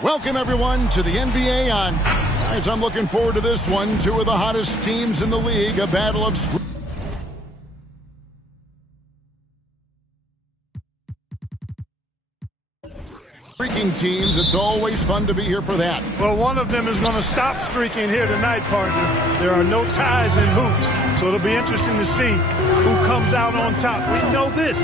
Welcome, everyone, to the NBA on. Guys, I'm looking forward to this one. Two of the hottest teams in the league, a battle of streaking teams. It's always fun to be here for that. Well, one of them is going to stop streaking here tonight, partner. There are no ties in hoops, so it'll be interesting to see who comes out on top. We know this.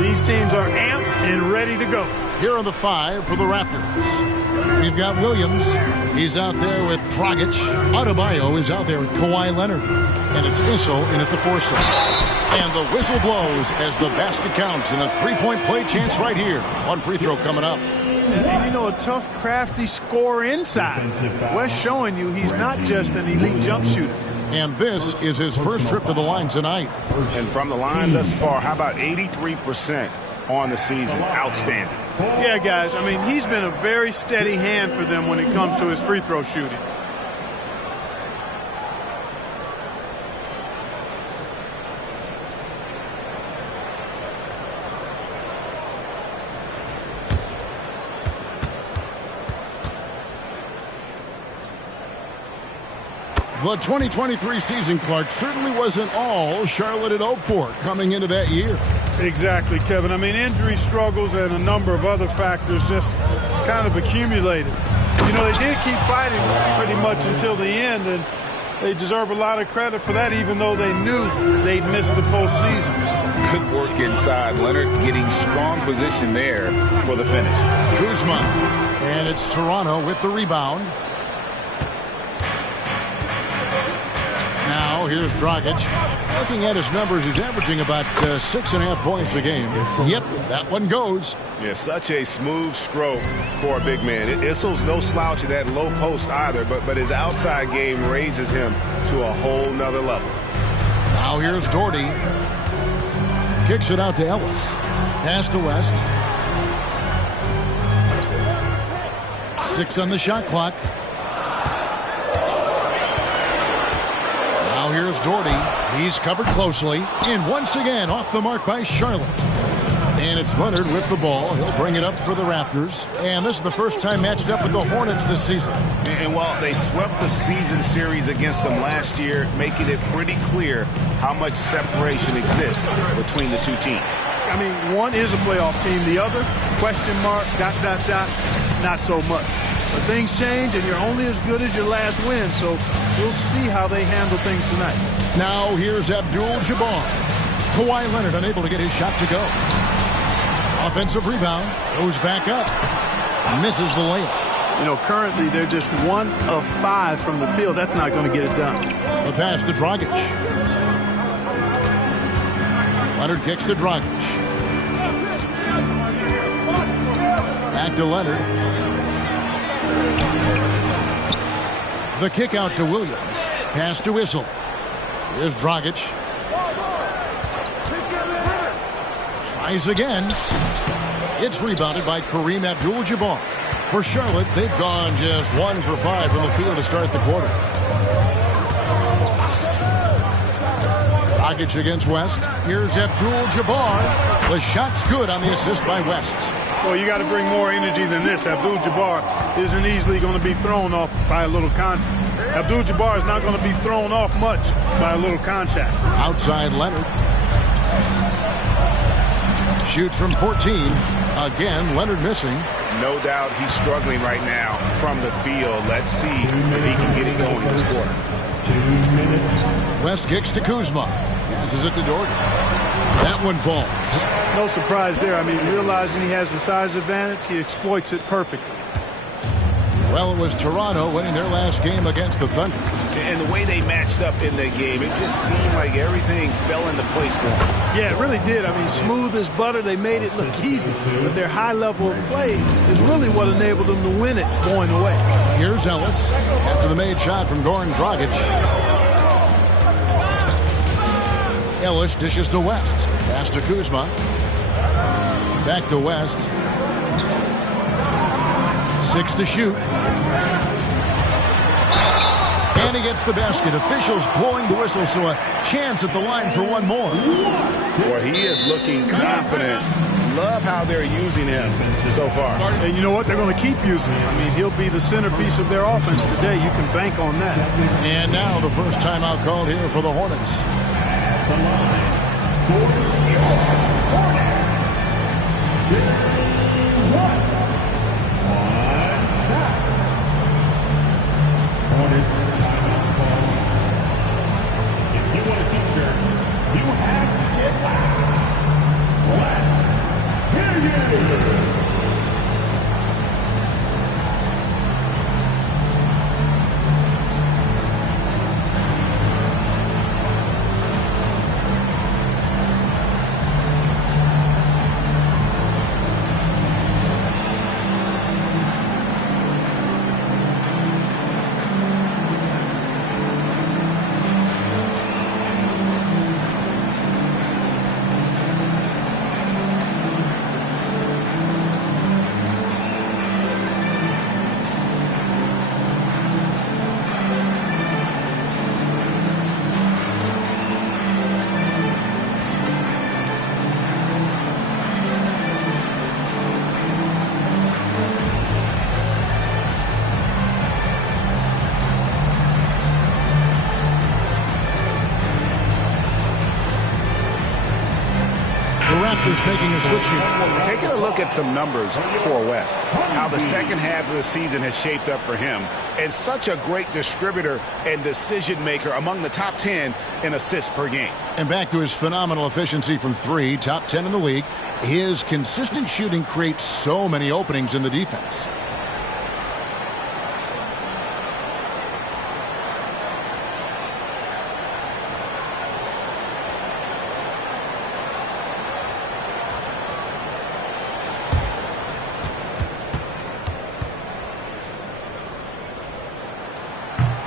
These teams are amped and ready to go. Here are the five for the Raptors. We've got Williams. He's out there with Dragic. Adebayo is out there with Kawhi Leonard. And it's Issel in at the 4 slot. And the whistle blows as the basket counts. And a three-point play chance right here. One free throw coming up. And you know, a tough, crafty scorer inside. Wes showing you he's not just an elite jump shooter. And this is his first trip to the line tonight. And from the line thus far, how about 83% on the season? Outstanding. Yeah, guys, I mean, he's been a very steady hand for them when it comes to his free throw shooting. The 2023 season, Clark, certainly wasn't all Charlotte at Oakport coming into that year. Exactly, Kevin. I mean, injury struggles and a number of other factors just kind of accumulated. You know, they did keep fighting pretty much until the end, and they deserve a lot of credit for that, even though they knew they'd missed the postseason. Good work inside. Leonard getting strong position there for the finish. Kuzma, and it's Toronto with the rebound. Now, here's Dragic. Looking at his numbers, he's averaging about 6.5 points a game. Yep, that one goes. Yeah, such a smooth stroke for a big man. Issel's no slouch at that low post either, but his outside game raises him to a whole nother level. Now here's Doherty. Kicks it out to Ellis. Pass to West. 6 on the shot clock. Now here's Doherty. He's covered closely. And once again, off the mark by Charlotte. And it's Leonard with the ball. He'll bring it up for the Raptors. And this is the first time matched up with the Hornets this season. And while they swept the season series against them last year, making it pretty clear how much separation exists between the two teams. I mean, one is a playoff team. The other, question mark, ... not so much. But things change, and you're only as good as your last win, so we'll see how they handle things tonight. Now here's Abdul-Jabbar. Kawhi Leonard unable to get his shot to go. Offensive rebound, goes back up, misses the layup. You know, currently they're just 1 of 5 from the field. That's not going to get it done. The pass to Dragic. Leonard kicks to Dragic. Back to Leonard. The kick out to Williams. Pass to Issel. Here's Dragic. Tries again. It's rebounded by Kareem Abdul-Jabbar. For Charlotte, they've gone just 1 for 5 from the field to start the quarter. Dragic against West. Here's Abdul-Jabbar. The shot's good on the assist by West. Well, you got to bring more energy than this. Abdul-Jabbar isn't easily going to be thrown off by a little contact. Abdul-Jabbar is not going to be thrown off much by a little contact. Outside Leonard. Shoots from 14. Again, Leonard missing. No doubt he's struggling right now from the field. Let's see if he can get it going this quarter. 2 minutes. West kicks to Kuzma. Passes it to Doherty. That one falls. No surprise there. I mean, realizing he has the size advantage, he exploits it perfectly. Well, it was Toronto winning their last game against the Thunder. And the way they matched up in that game, it just seemed like everything fell into place for them. Yeah, it really did. I mean, smooth as butter. They made it look easy. But their high level of play is really what enabled them to win it going away. Here's Ellis after the made shot from Goran Dragic. Ellis dishes to West. Pass to Kuzma. Back to West. 6 to shoot. And he gets the basket. Officials blowing the whistle, so a chance at the line for one more. Well, he is looking confident love how they're using him so far. And you know what? They're going to keep using him. I mean, he'll be the centerpiece of their offense today. You can bank on that. And now the first timeout called here for the Hornets. The line for the Hornets. What's on track? Hornets timeout call. If you want a t-shirt, you have to get loud. Let's hear you. Raptors making a switch here. Taking a look at some numbers for West, how the second half of the season has shaped up for him, and such a great distributor and decision maker among the top 10 in assists per game. And back to his phenomenal efficiency from three, top 10 in the league. His consistent shooting creates so many openings in the defense.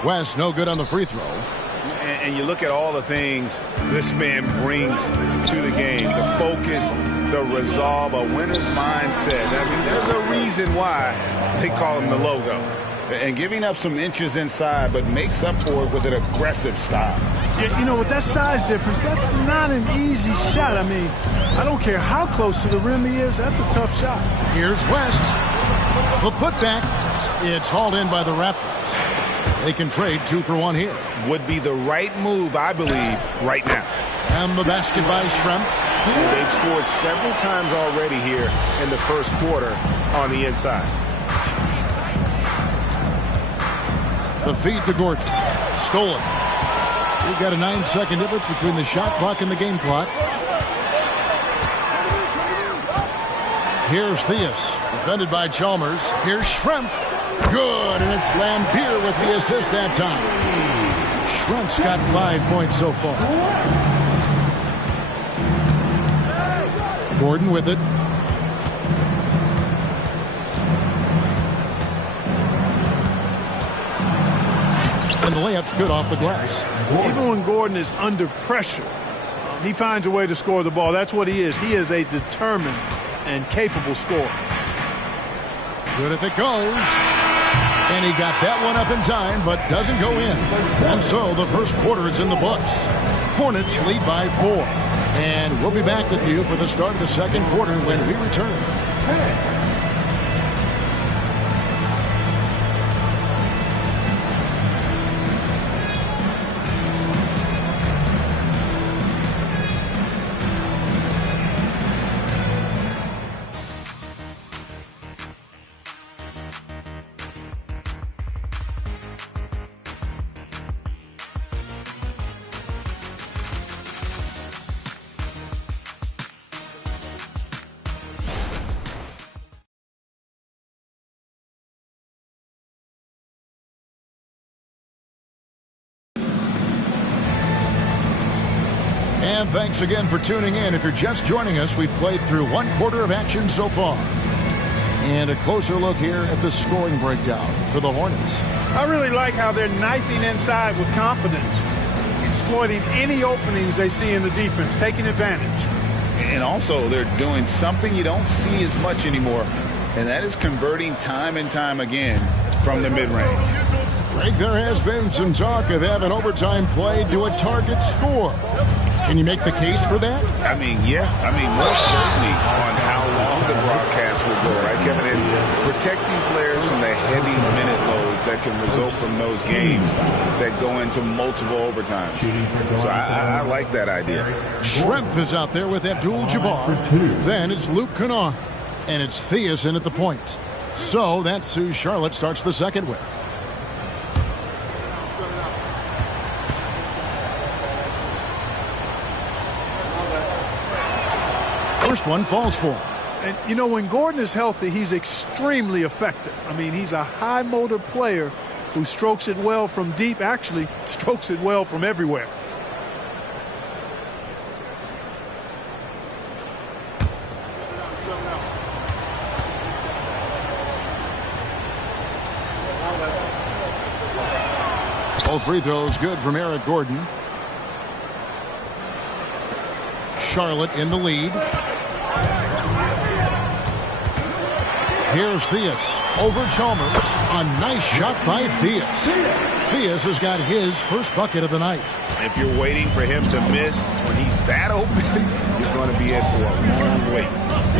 West no good on the free throw. And you look at all the things this man brings to the game. The focus, the resolve, a winner's mindset. I mean, there's a reason why they call him the logo. And giving up some inches inside, but makes up for it with an aggressive style. Yeah, you know, with that size difference, that's not an easy shot. I mean, I don't care how close to the rim he is. That's a tough shot. Here's West. The putback. It's hauled in by the Raptors. They can trade 2 for 1 here. Would be the right move, I believe, right now. And the basket by Schrempf. They've scored several times already here in the first quarter on the inside. The feed to Gordon. Stolen. We've got a 9-second difference between the shot clock and the game clock. Here's Theus. Defended by Chalmers. Here's Schrempf. Good, and it's Lambier with the assist that time. Schrempf's got 5 points so far. Gordon with it. And the layup's good off the glass. Even when Gordon is under pressure, he finds a way to score the ball. That's what he is. He is a determined and capable scorer. Good if it goes. And he got that one up in time, but doesn't go in. And so the first quarter is in the books. Hornets lead by 4. And we'll be back with you for the start of the second quarter when we return. And thanks again for tuning in. If you're just joining us, we've played through 1 quarter of action so far. And a closer look here at the scoring breakdown for the Hornets. I really like how they're knifing inside with confidence, exploiting any openings they see in the defense, taking advantage. And also, they're doing something you don't see as much anymore, and that is converting time and time again from the mid-range. Greg, there has been some talk of having overtime play to a target score. Can you make the case for that? I mean, yeah. I mean, most certainly on how long the broadcast will go, right, Kevin? And protecting players from the heavy minute loads that can result from those games that go into multiple overtimes. So I like that idea. Schrempf is out there with Abdul-Jabbar. Then it's Luke Kennard. And it's Theus in at the point. So that's who Charlotte starts the second with. First one falls for him. And, you know, when Gordon is healthy, he's extremely effective. I mean, he's a high-motor player who strokes it well from deep, actually strokes it well from everywhere. Both free throws good from Eric Gordon. Charlotte in the lead. Here's Theus over Chalmers. A nice shot by Theus. Theus has got his first bucket of the night. If you're waiting for him to miss when he's that open, you're going to be in for a long wait.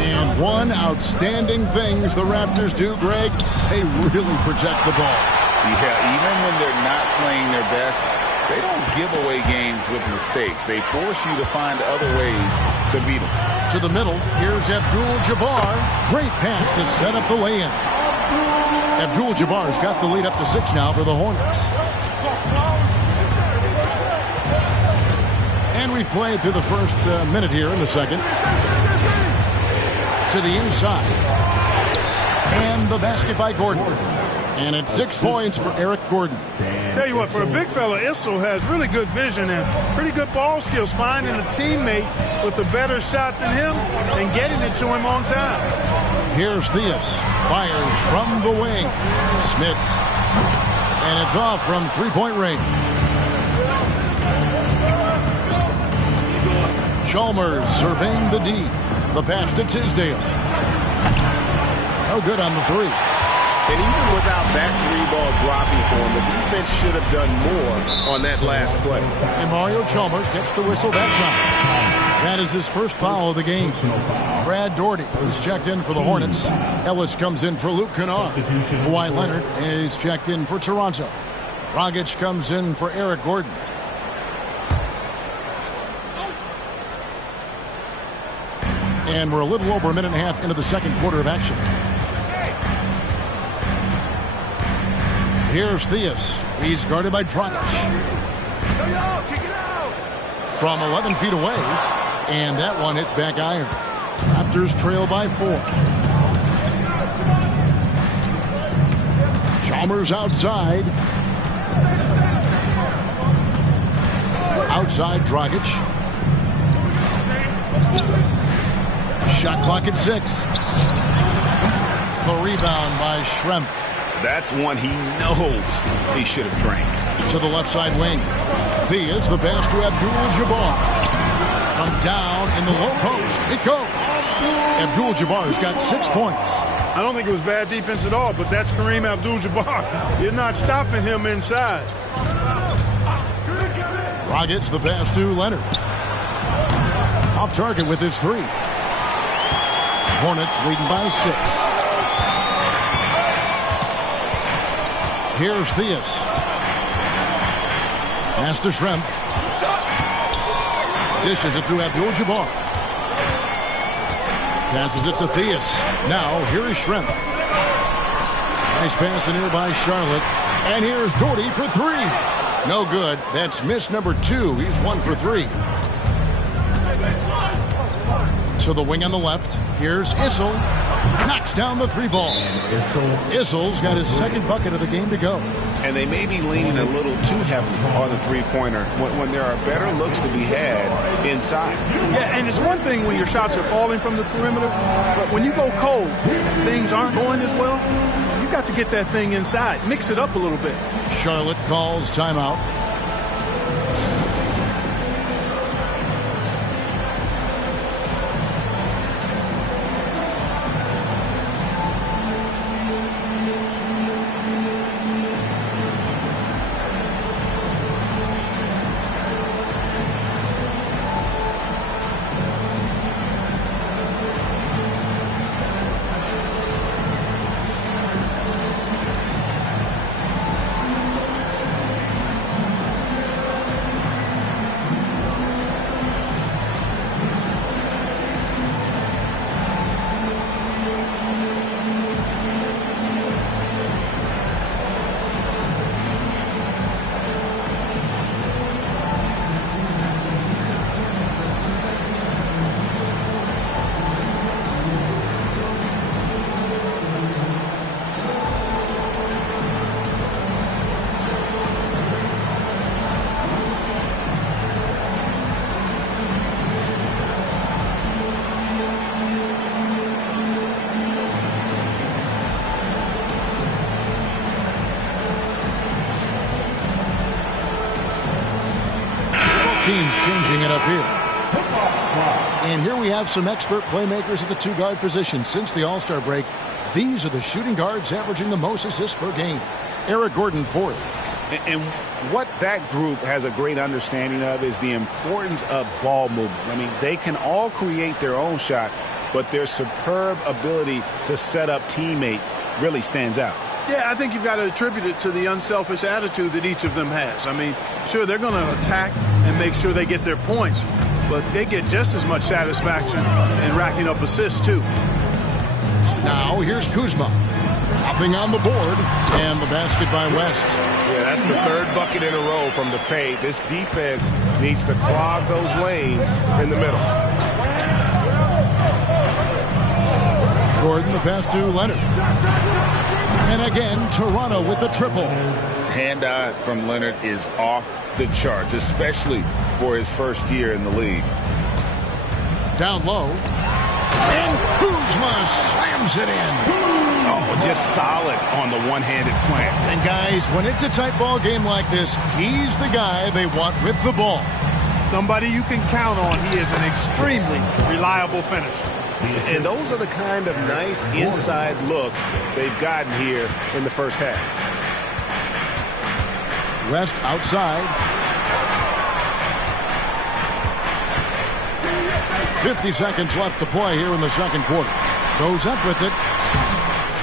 And one outstanding thing the Raptors do, Greg, they really protect the ball. Yeah, even when they're not playing their best, they don't give away games with mistakes. They force you to find other ways to beat them. To the middle, here's Abdul-Jabbar. Great pass to set up the lay-in. Abdul-Jabbar's got the lead up to 6 now for the Hornets. And we've played through the first minute here in the second. To the inside. And the basket by Gordon. And it's 6 points for Eric Gordon. Tell you what, for a big fella, Issel has really good vision and pretty good ball skills, finding a teammate with a better shot than him and getting it to him on time. Here's Theus. Fires from the wing. Smits. And it's off from three-point range. Chalmers surveying the D. The pass to Tisdale. No good on the three. And even without that three-ball dropping for him, the defense should have done more on that last play. And Mario Chalmers gets the whistle that time. That is his first foul of the game. Brad Daugherty is checked in for the Hornets. Ellis comes in for Luke Kennard. Kawhi Leonard is checked in for Toronto. Dragic comes in for Eric Gordon. And we're a little over a minute and a half into the second quarter of action. Here's Theus. He's guarded by Dragic. From 11 feet away. And that one hits back iron. Raptors trail by 4. Chalmers outside. Outside Dragic. Shot clock at 6. The rebound by Schrempf. That's one he knows he should have drank. To the left side wing. Theus, the pass to Abdul-Jabbar. From down in the low post. It goes. Abdul-Jabbar's got 6 points. I don't think it was bad defense at all, but that's Kareem Abdul-Jabbar. You're not stopping him inside. Dragic, the pass to Leonard. Off target with his 3. Hornets leading by 6. Here's Theus. Pass to Schrempf. Dishes it to Abdul-Jabbar. Passes it to Theus. Now, here is Schrempf. Nice pass in here by Charlotte. And here's Daugherty for 3. No good. That's miss number 2. He's 1 for 3. To the wing on the left. Here's Issel. Knocks down the 3 ball. Issel's got his second bucket of the game to go. And they may be leaning a little too heavily on the three-pointer when there are better looks to be had inside. Yeah, and it's one thing when your shots are falling from the perimeter, but when you go cold, things aren't going as well. You got to get that thing inside. Mix it up a little bit. Charlotte calls timeout. changing it up here. And here we have some expert playmakers at the two-guard position. Since the All-Star break, these are the shooting guards averaging the most assists per game. Eric Gordon, fourth. And what that group has a great understanding of is the importance of ball movement. I mean, they can all create their own shot, but their superb ability to set up teammates really stands out. Yeah, I think you've got to attribute it to the unselfish attitude that each of them has. I mean, sure, they're going to attack and make sure they get their points, but they get just as much satisfaction in racking up assists, too. Now, here's Kuzma. Nothing on the board, and the basket by West. Yeah, that's the third bucket in a row from the paint. This defense needs to clog those lanes in the middle. Jordan, the pass to Leonard. And again, Toronto with the triple. Hand-eye from Leonard is off the charts, especially for his first year in the league. Down low. And Kuzma slams it in. Oh, just solid on the one-handed slam. And guys, when it's a tight ball game like this, he's the guy they want with the ball. Somebody you can count on. He is an extremely reliable finisher. And those are the kind of nice inside looks they've gotten here in the first half. West outside. 50 seconds left to play here in the second quarter. Goes up with it.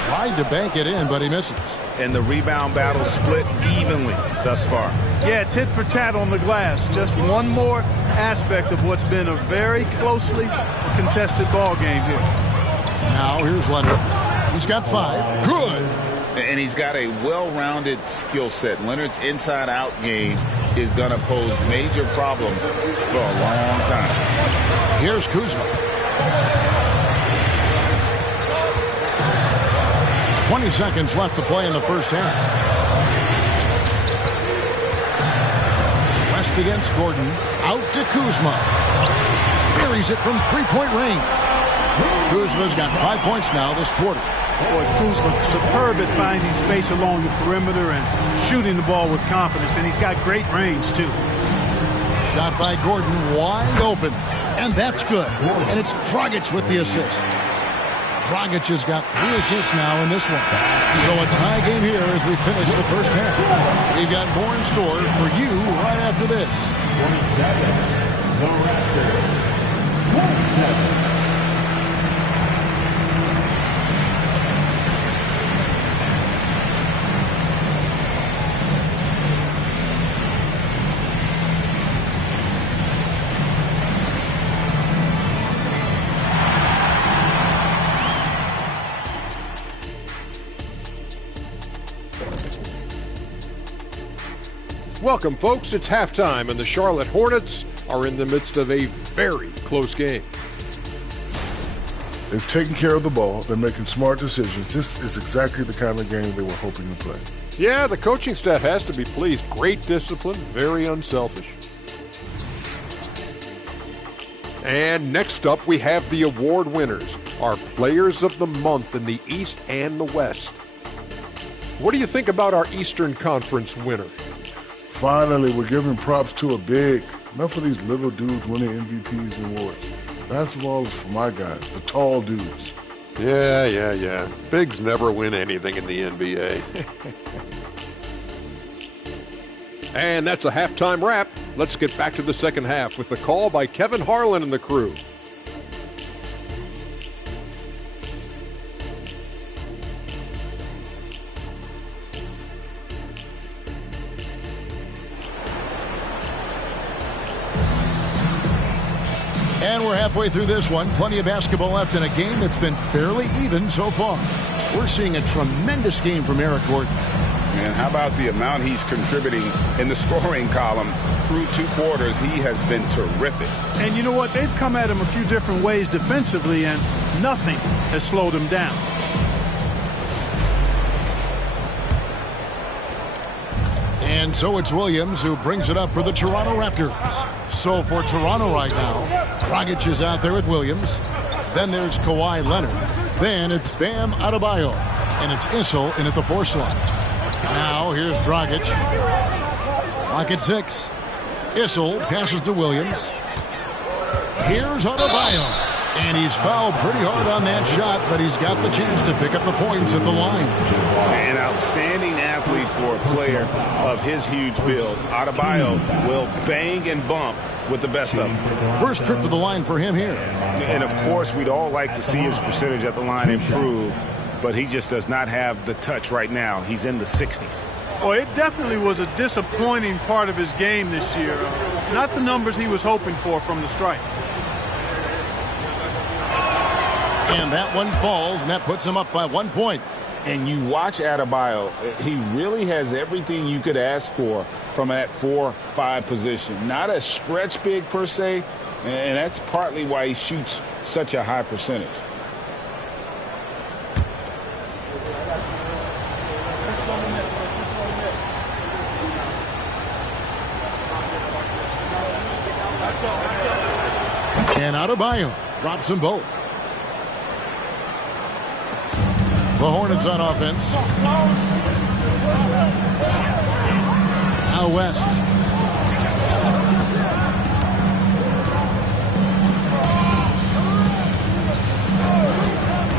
Tried to bank it in, but he misses. And the rebound battle split evenly thus far. Yeah, tit for tat on the glass. Just one more aspect of what's been a very closely contested ball game here. Now here's Leonard. He's got 5. Good. And he's got a well-rounded skill set. Leonard's inside-out game is going to pose major problems for a long time. Here's Kuzma. 20 seconds left to play in the first half. West against Gordon. Out to Kuzma. Carries it from three-point range. Kuzma's got 5 points now this quarter. Boy, Kuzma superb at finding space along the perimeter and shooting the ball with confidence, and he's got great range, too. Shot by Gordon, wide open. And that's good. And it's Dragic with the assist. Dragic has got 3 assists now in this one. So a tie game here as we finish the first half. We've got more in store for you right after this. 27, the Raptors. 1-7. Welcome, folks. It's halftime, and the Charlotte Hornets are in the midst of a very close game. They've taken care of the ball. They're making smart decisions. This is exactly the kind of game they were hoping to play. Yeah, the coaching staff has to be pleased. Great discipline, very unselfish. And next up, we have the award winners, our players of the month in the East and the West. What do you think about our Eastern Conference winner? Finally, we're giving props to a big. Enough of these little dudes winning MVPs and awards. Basketball is for my guys, the tall dudes. Yeah. Bigs never win anything in the NBA. And that's a halftime wrap. Let's get back to the second half with the call by Kevin Harlan and the crew. And we're halfway through this one. Plenty of basketball left in a game that's been fairly even so far. We're seeing a tremendous game from Eric Gordon. And how about the amount he's contributing in the scoring column through 2 quarters? He has been terrific. And you know what? They've come at him a few different ways defensively, and nothing has slowed him down. And so it's Williams who brings it up for the Toronto Raptors. So for Toronto right now, Dragic is out there with Williams. Then there's Kawhi Leonard. Then it's Bam Adebayo. And it's Issel in at the 4 slot. Now here's Dragic. Clock at 6. Issel passes to Williams. Here's Adebayo. And he's fouled pretty hard on that shot, but he's got the chance to pick up the points at the line. An outstanding athlete for a player of his huge build. Adebayo will bang and bump with the best of them. First trip to the line for him here. And, of course, we'd all like to see his percentage at the line improve, but he just does not have the touch right now. He's in the 60s. Well, it definitely was a disappointing part of his game this year. Not the numbers he was hoping for from the stripe. And that one falls, and that puts him up by 1 point. And you watch Adebayo, he really has everything you could ask for from that 4-5 position. Not a stretch big per se, and that's partly why he shoots such a high percentage. And Adebayo drops them both. The Hornets on offense. Now West.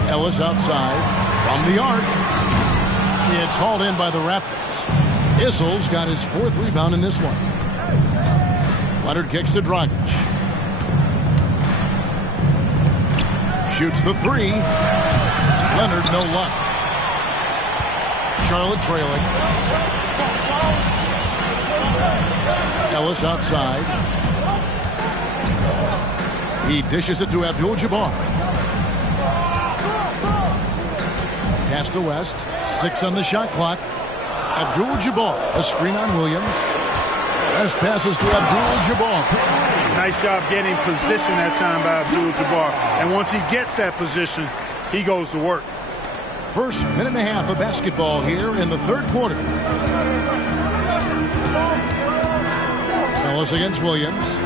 Ellis outside from the arc. It's hauled in by the Raptors. Issel's got his 4th rebound in this one. Leonard kicks to Dragic. Shoots the 3. Leonard, no luck. Charlotte trailing. Ellis outside. He dishes it to Abdul-Jabbar. Pass to West. 6 on the shot clock. Abdul-Jabbar. A screen on Williams. West passes to Abdul-Jabbar. Nice job getting position that time by Abdul-Jabbar. And once he gets that position, he goes to work. First minute and a half of basketball here in the 3rd quarter. Ellis against Williams.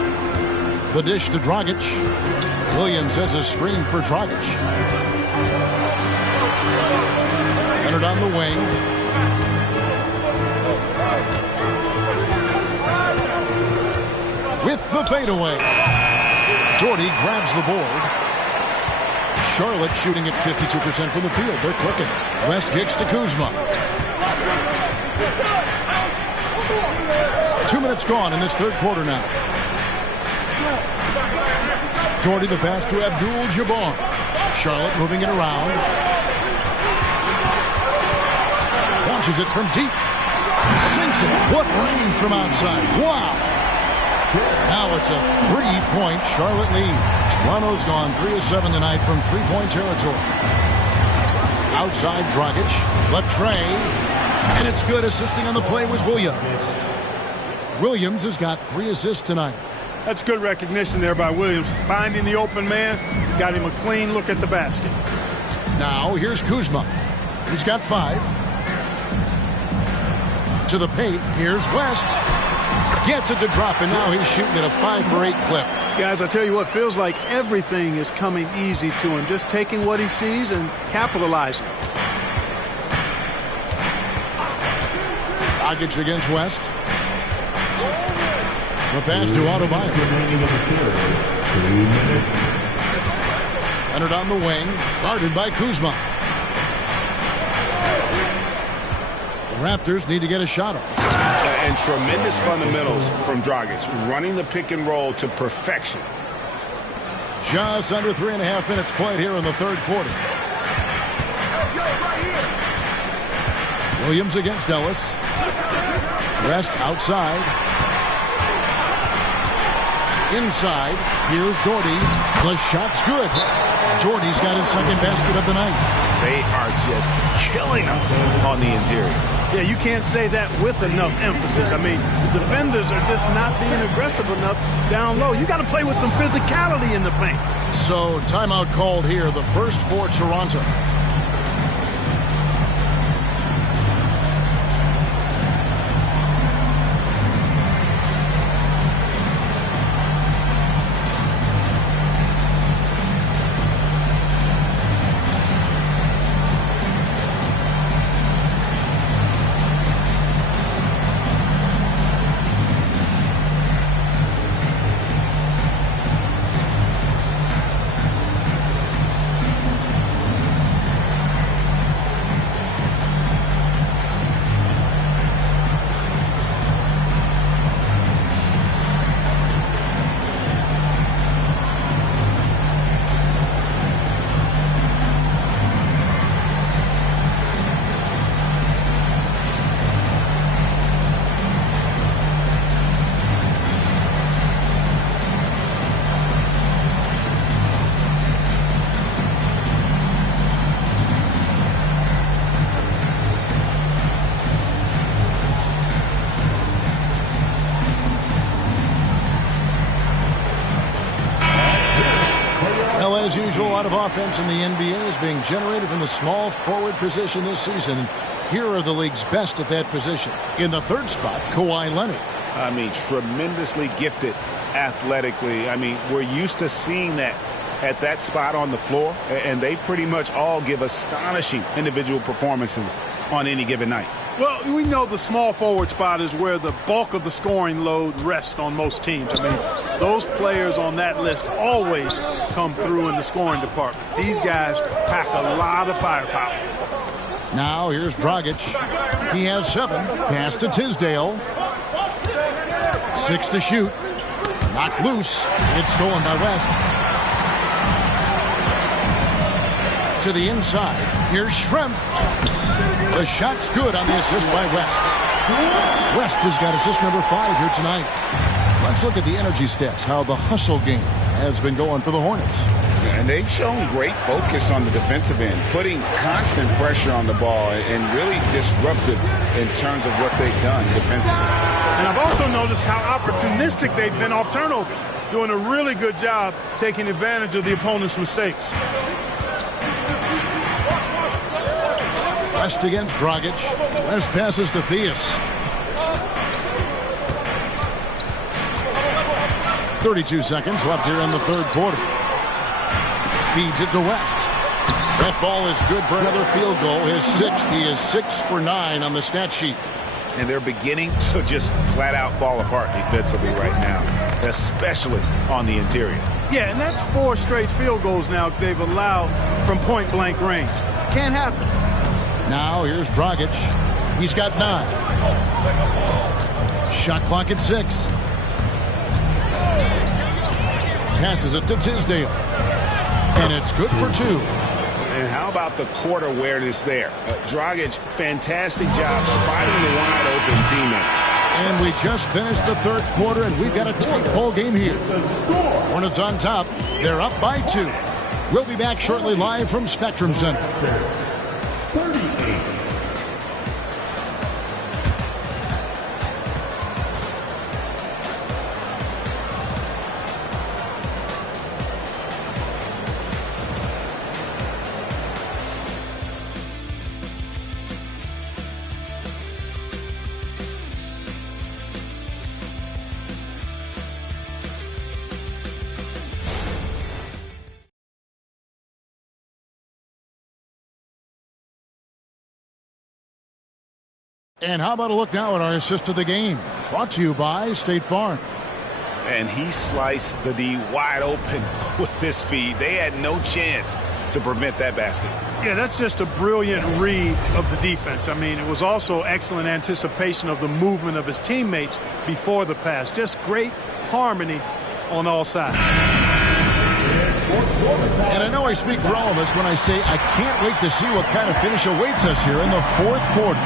The dish to Dragic. Williams sets a screen for Dragic. Leonard on the wing. With the fadeaway. Doherty grabs the board. Charlotte shooting at 52% from the field. They're clicking. West kicks to Kuzma. 2 minutes gone in this 3rd quarter now. Doherty the pass to Abdul-Jabbar. Charlotte moving it around. Launches it from deep. Sinks it. What range from outside. Wow. Now it's a 3-point Charlotte lead. Toronto's gone 3 of 7 tonight from 3-point territory. Outside Dragic. Latre. And it's good. Assisting on the play was Williams. Williams has got 3 assists tonight. That's good recognition there by Williams. Finding the open man. Got him a clean look at the basket. Now here's Kuzma. He's got 5. To the paint. Here's West. Gets it to drop, and now he's shooting at a 5-for-8 clip. Guys, I tell you what, feels like everything is coming easy to him. Just taking what he sees and capitalizing. Dragic against West. The pass to Adebayo. Leonard on the wing, guarded by Kuzma. The Raptors need to get a shot off. And tremendous fundamentals from Dragic, running the pick and roll to perfection. Just under 3.5 minutes played here in the 3rd quarter. Williams against Ellis. West outside. Inside. Here's Doherty. The shot's good. Doherty's got his 2nd basket of the night. They are just killing them on the interior. Yeah, you can't say that with enough emphasis. I mean, the defenders are just not being aggressive enough down low. You got to play with some physicality in the paint. So, timeout called here, the first for Toronto. as usual, a lot of offense in the NBA is being generated from the small forward position this season. Here are the league's best at that position. In the third spot, Kawhi Leonard. I mean, tremendously gifted athletically. I mean, we're used to seeing that at that spot on the floor, and they pretty much all give astonishing individual performances on any given night. Well, we know the small forward spot is where the bulk of the scoring load rests on most teams. I mean, those players on that list always come through in the scoring department. These guys pack a lot of firepower. Now here's Dragic. He has 7. Pass to Tisdale. 6 to shoot. Knocked loose. It's stolen by West. To the inside. Here's Schrempf. The shot's good on the assist by West. West has got assist number 5 here tonight. Let's look at the energy stats, how the hustle game has been going for the Hornets. And they've shown great focus on the defensive end, putting constant pressure on the ball and really disruptive in terms of what they've done defensively. And I've also noticed how opportunistic they've been off turnover, doing a really good job taking advantage of the opponent's mistakes. West against Dragic. West passes to Theus. 32 seconds left here in the third quarter. Feeds it to West. That ball is good for another field goal. His 6th. He is 6 for 9 on the stat sheet. And they're beginning to just flat out fall apart defensively right now, especially on the interior. Yeah, and that's 4 straight field goals now they've allowed from point-blank range. Can't happen. Now here's Dragic. He's got 9. Shot clock at 6. Passes it to Tisdale. And it's good for 2. And how about the court awareness there? Dragic, fantastic job spotting the wide open teammate. And we just finished the third quarter, and we've got a tight ball game here. Hornets on top. They're up by 2. We'll be back shortly live from Spectrum Center. 38. And how about a look now at our assist of the game? Brought to you by State Farm. And he sliced the D wide open with this feed. They had no chance to prevent that basket. Yeah, that's just a brilliant read of the defense. I mean, it was also excellent anticipation of the movement of his teammates before the pass. Just great harmony on all sides. And I know I speak for all of us when I say I can't wait to see what kind of finish awaits us here in the fourth quarter.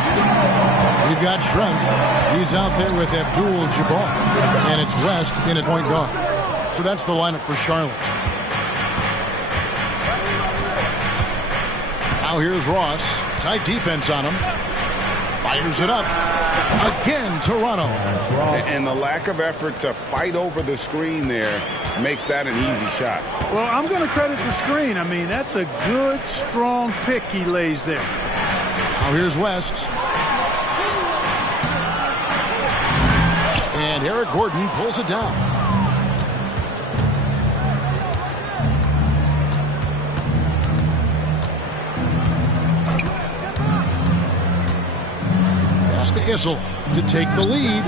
We've got Schrempf. He's out there with Abdul-Jabbar. And it's West in at point guard. So that's the lineup for Charlotte. Now here's Ross. Tight defense on him. Fires it up. Again, Toronto. And the lack of effort to fight over the screen there makes that an easy shot. Well, I'm going to credit the screen. I mean, that's a good, strong pick he lays there. Now here's West. And Eric Gordon pulls it down. Pass to Issel to take the lead.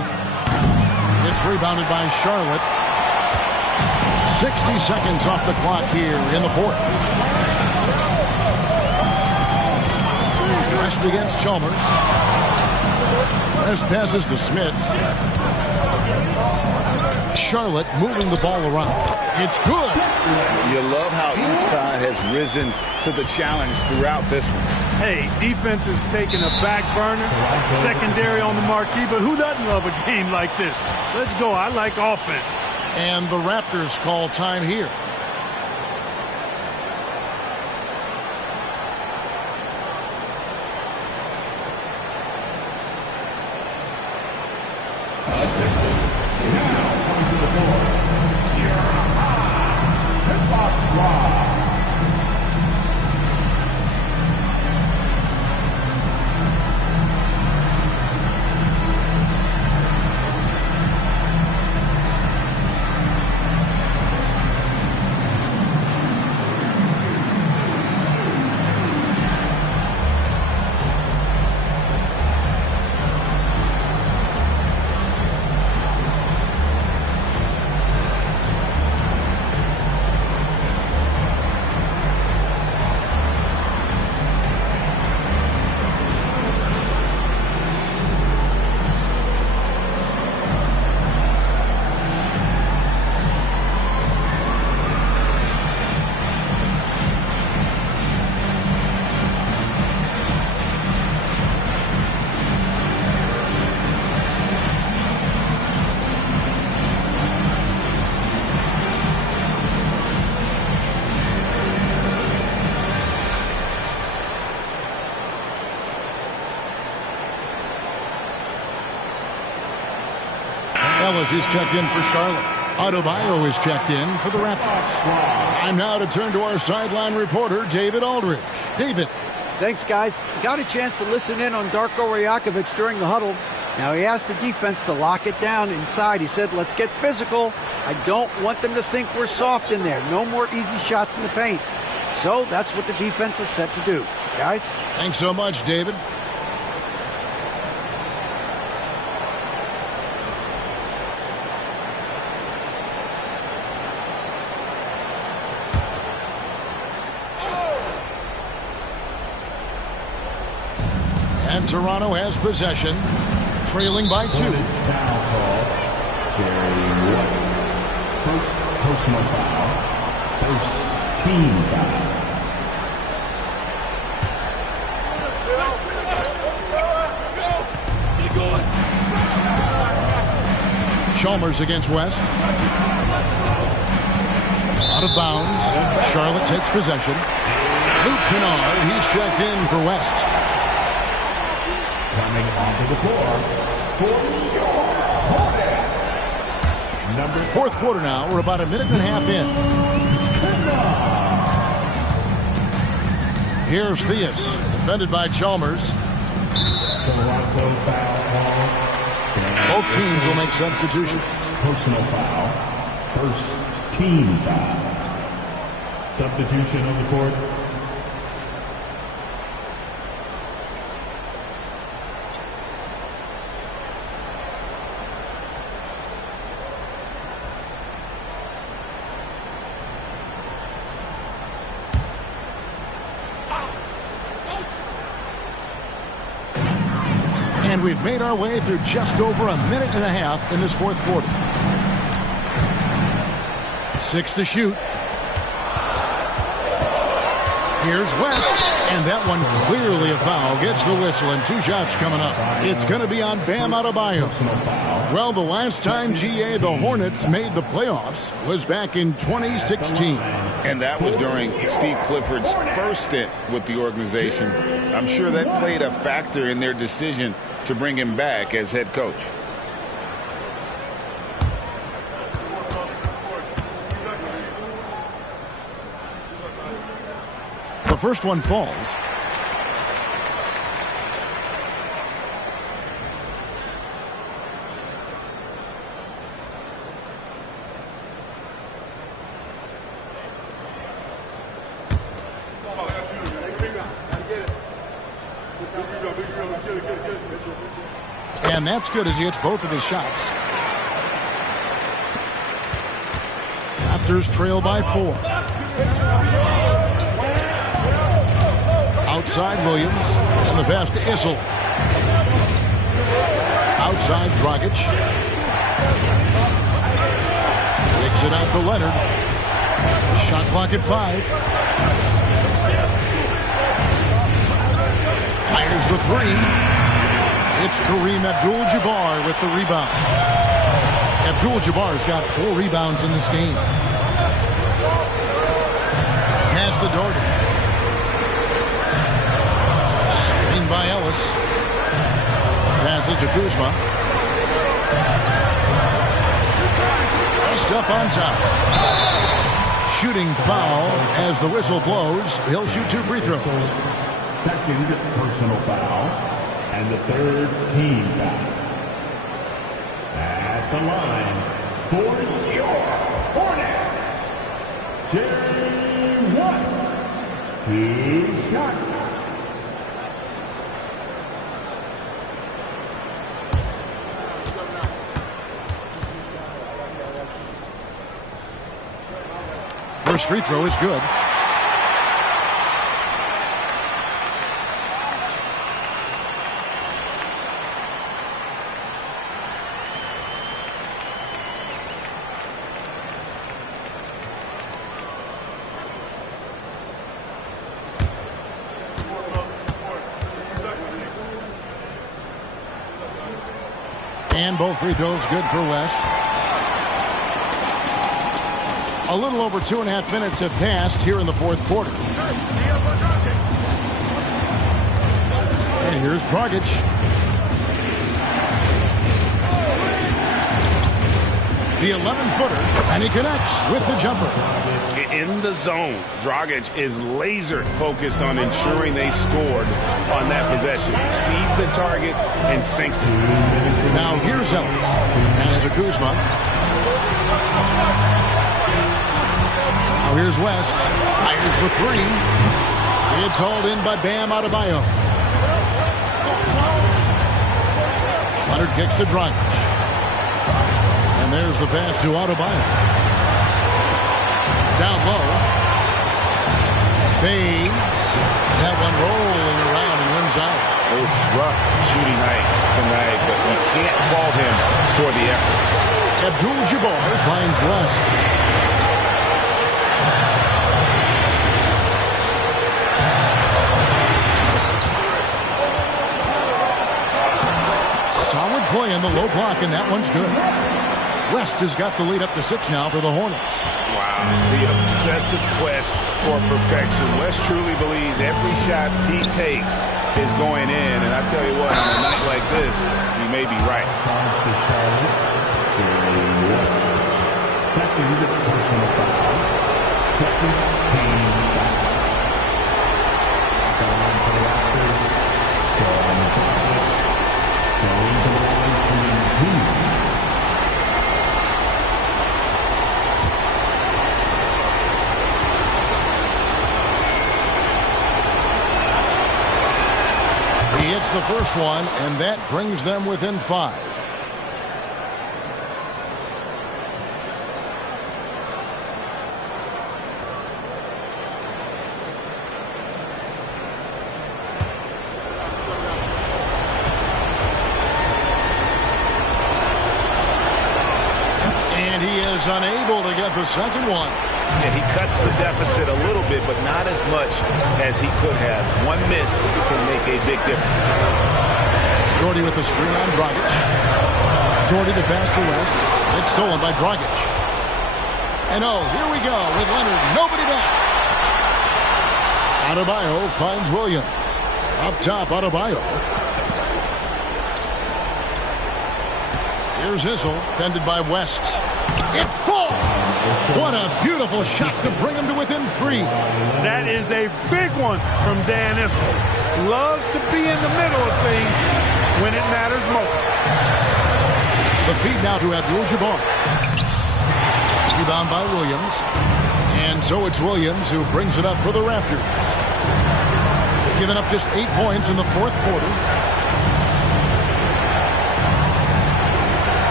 It's rebounded by Charlotte. 60 seconds off the clock here in the fourth. West against Chalmers. West passes to Smits. Charlotte moving the ball around. It's good. You love how each side has risen to the challenge throughout this one. Hey, defense is taking a back burner, secondary on the marquee, but who doesn't love a game like this? Let's go. I like offense. And the Raptors call time here. Now, coming to the floor, here are Hip Hop Squad. Ellis is checked in for Charlotte. Adebayo is checked in for the Raptors. Time now to turn to our sideline reporter, David Aldridge. David. Thanks, guys. Got a chance to listen in on Darko Rajakovic during the huddle. Now, he asked the defense to lock it down inside. He said, let's get physical. I don't want them to think we're soft in there. No more easy shots in the paint. So that's what the defense is set to do. Guys? Thanks so much, David. And Toronto has possession, trailing by 2. Foul call. Jerry West. First personal foul. First team foul. Chalmers against West. Out of bounds. Charlotte takes possession. Luke Kennard, he's checked in for West. Coming onto the floor for your Hornets. Fourth quarter now. We're about a minute and a half in. Here's Theus, defended by Chalmers. Toronto foul call. Both teams will make substitutions. Personal foul. First team foul. Substitution on the court. And we've made our way through just over a minute and a half in this fourth quarter. 6 to shoot. Here's West, and that one clearly a foul. Gets the whistle, and 2 shots coming up. It's going to be on Bam Adebayo. Well, the last time, GA, the Hornets made the playoffs was back in 2016. And that was during Steve Clifford's first stint with the organization. I'm sure that played a factor in their decision to bring him back as head coach. The first one falls. And that's good as he hits both of his shots. Raptors trail by 4. Outside Williams, and the pass to Issel. Outside Dragic. Kicks it out to Leonard. Shot clock at 5. Fires the 3. It's Kareem Abdul-Jabbar with the rebound. Abdul-Jabbar's got 4 rebounds in this game. Pass to Doherty. Screen by Ellis. Passes to Kuzma. Pressed up on top. Shooting foul as the whistle blows. He'll shoot 2 free throws. Second personal foul. And the third team foul. At the line for your Hornets, Jerry West. 2 shots. First free throw is good. And both free throws good for West. A little over 2.5 minutes have passed here in the fourth quarter. And here's Dragic. the 11-footer, and he connects with the jumper. In the zone, Dragic is laser focused on ensuring they scored on that possession. He sees the target and sinks it. Now here's Ellis. Pass to Kuzma. Now here's West. Fires the three. It's hauled in by Bam Adebayo. Leonard kicks to Dragic. And there's the pass to Adebayo. Down low. Fades. That one rolling around and wins out. It was rough shooting night tonight, but you can't fault him for the effort. Abdul-Jabbar finds West. Solid play in the low block, and that one's good. West has got the lead up to 6 now for the Hornets. Wow, the obsessive quest for perfection. West truly believes every shot he takes is going in, and I tell you what, on a night like this, you may be right. Second personal foul. Second team foul. Going on for the Raptors. Going to the line shooting 2. He hits the first one, and that brings them within 5. And he is unable to get the second one. Yeah, he cuts the deficit a little bit, but not as much as he could have. One miss can make a big difference. Jordy with the screen on Dragic. Jordy the pass to West. It's stolen by Dragic. And here we go with Leonard. Nobody back. Adebayo finds Williams. Up top, Adebayo. Here's Issel, fended by West. It falls! What a beautiful shot to bring him to within 3. That is a big one from Dan Issel. Loves to be in the middle of things when it matters most. The feed now to Abdul-Jabbar. Rebound by Williams. And so it's Williams who brings it up for the Raptors. They've given up just 8 points in the 4th quarter.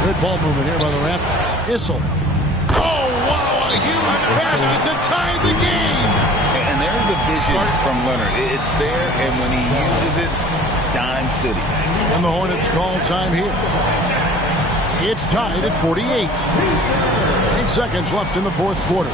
Good ball movement here by the Raptors. Issel. Oh, wow, a huge basket to tie the game. And there's the vision from Leonard. It's there, and when he uses it, dime city. And the Hornets call time here. It's tied at 48. 8 seconds left in the 4th quarter.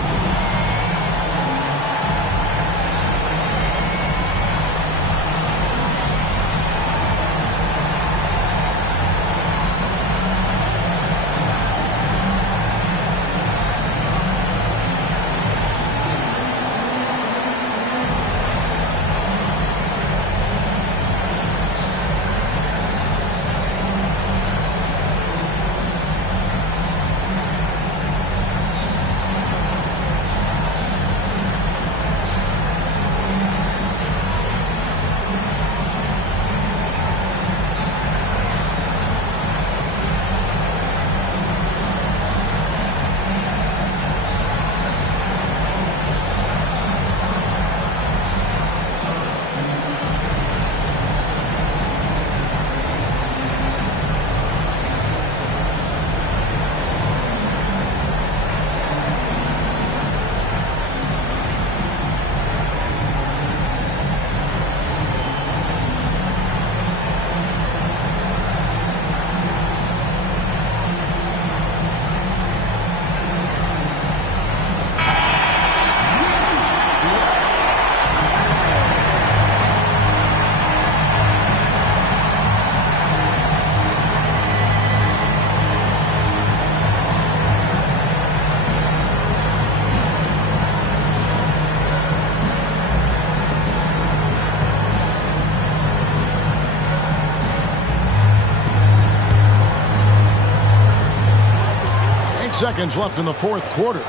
seconds left in the fourth quarter.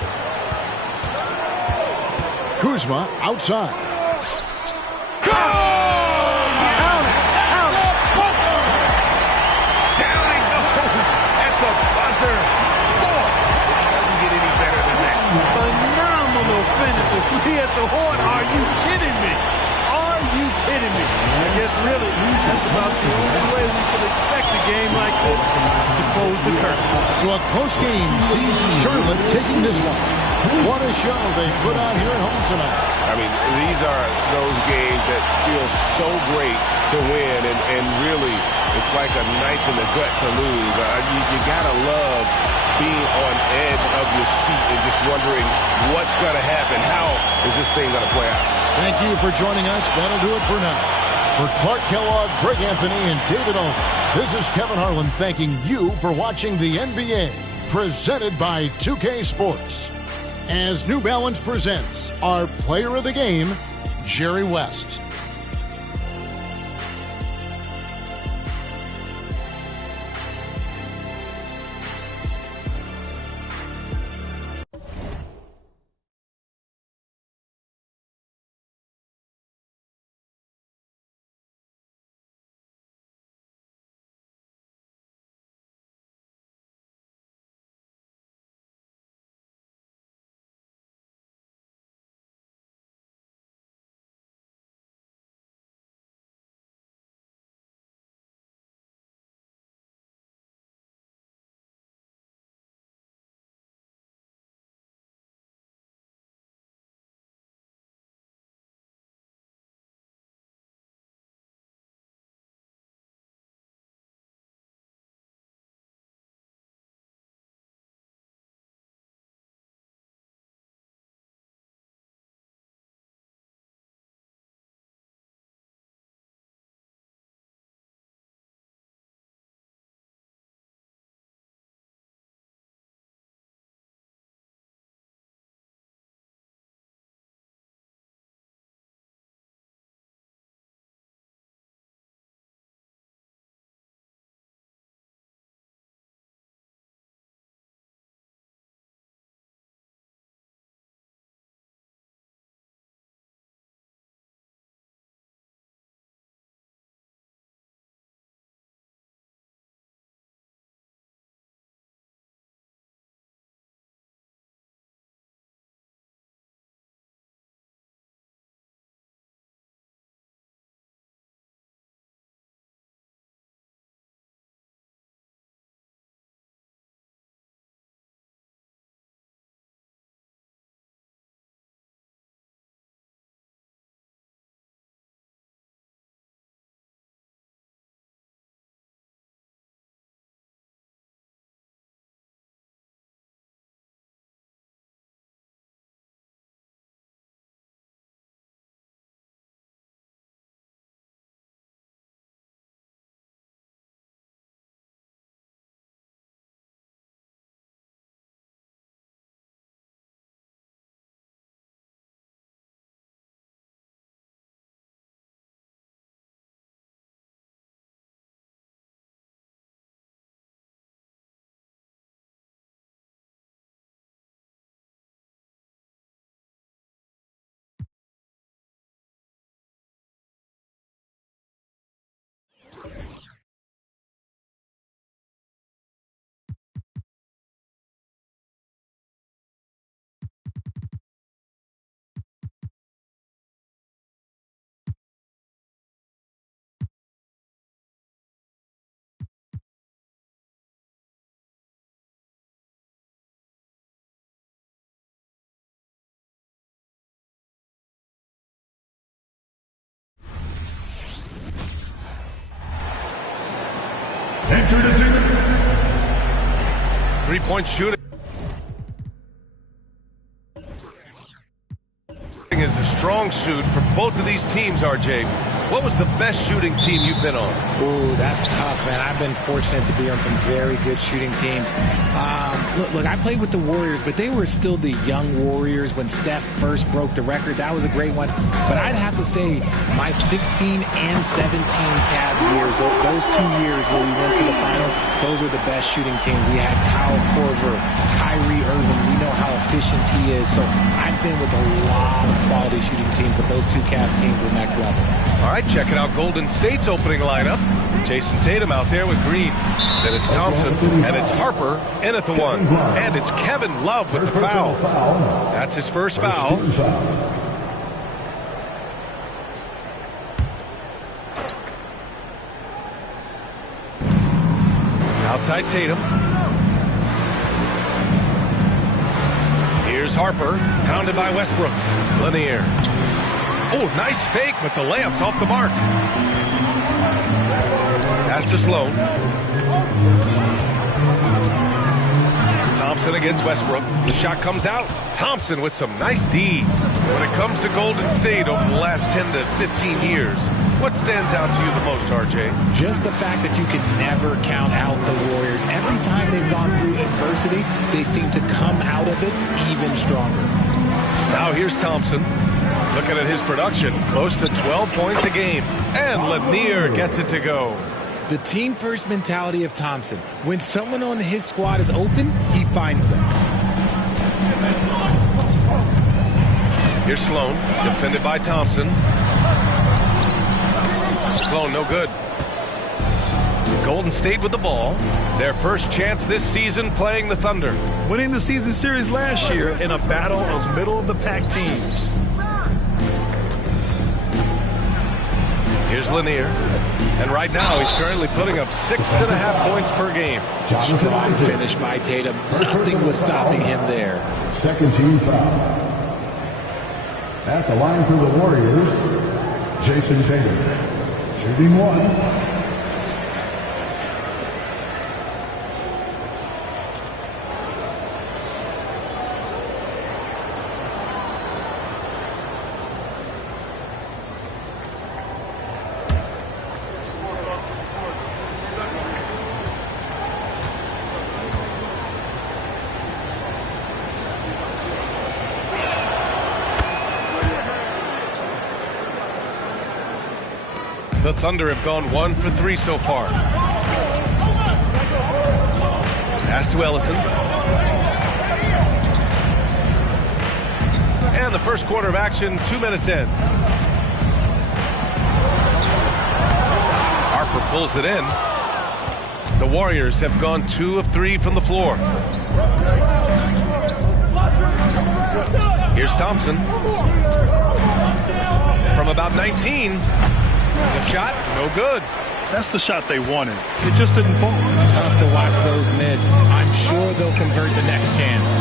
Kuzma outside. Three at the horn. Are you kidding me? Are you kidding me? I guess really that's about the only way we could expect a game like this to close the curtain. So a close game sees Charlotte taking this one. What a show they put on here at home tonight. I mean, these are those games that feel so great to win, and really, it's like a knife in the gut to lose. You gotta love being on edge of your seat and just wondering what's going to happen. How is this thing going to play out? Thank you for joining us. That'll do it for now. For Clark Kellogg, Greg Anthony, and David Owen, this is Kevin Harlan thanking you for watching the NBA, presented by 2K Sports. As New Balance presents our player of the game, Jerry West. Introducing three-point shooting is a strong suit for both of these teams, RJ. what was the best shooting team you've been on? Ooh, that's tough, man. I've been fortunate to be on some very good shooting teams. Look, I played with the Warriors, but they were still the young Warriors when Steph first broke the record. That was a great one. But I'd have to say my 16 and 17 Cavs years, those 2 years where we went to the finals, those were the best shooting teams. We had Kyle Korver, Kyrie Irving. We know how efficient he is. So I've been with a lot of quality shooting teams, but those 2 Cavs teams were next level. All right, checking out Golden State's opening lineup. Jason Tatum out there with Green. Then it's Thompson, and it's Harper in at the 1. And it's Kevin Love with the foul. That's his first foul. Outside Tatum. Here's Harper, pounded by Westbrook. Lanier. Oh, nice fake, but the layup's off the mark. Pass to Sloan. Thompson against Westbrook. The shot comes out. Thompson with some nice D. When it comes to Golden State over the last 10 to 15 years, what stands out to you the most, RJ? Just the fact that you can never count out the Warriors. Every time they've gone through adversity, they seem to come out of it even stronger. Now here's Thompson. Looking at his production, close to 12 points a game. And Lanier gets it to go. The team-first mentality of Thompson. When someone on his squad is open, he finds them. Here's Sloan, defended by Thompson. Sloan, no good. Golden State with the ball. Their first chance this season playing the Thunder. Winning the season series last year in a battle of middle-of-the-pack teams. Here's Lanier. And right now, he's currently putting up 6.5 points per game. Strong finish by Tatum. Nothing was stopping him there. Second team foul. At the line for the Warriors, Jason Tatum. Shooting 1. The Thunder have gone 1 for 3 so far. Pass to Ellison. And the first quarter of action, 2 minutes in. Harper pulls it in. The Warriors have gone 2 of 3 from the floor. Here's Thompson. From about 19. The shot, no good. That's the shot they wanted. It just didn't fall. Tough to watch those miss. I'm sure they'll convert the next chance.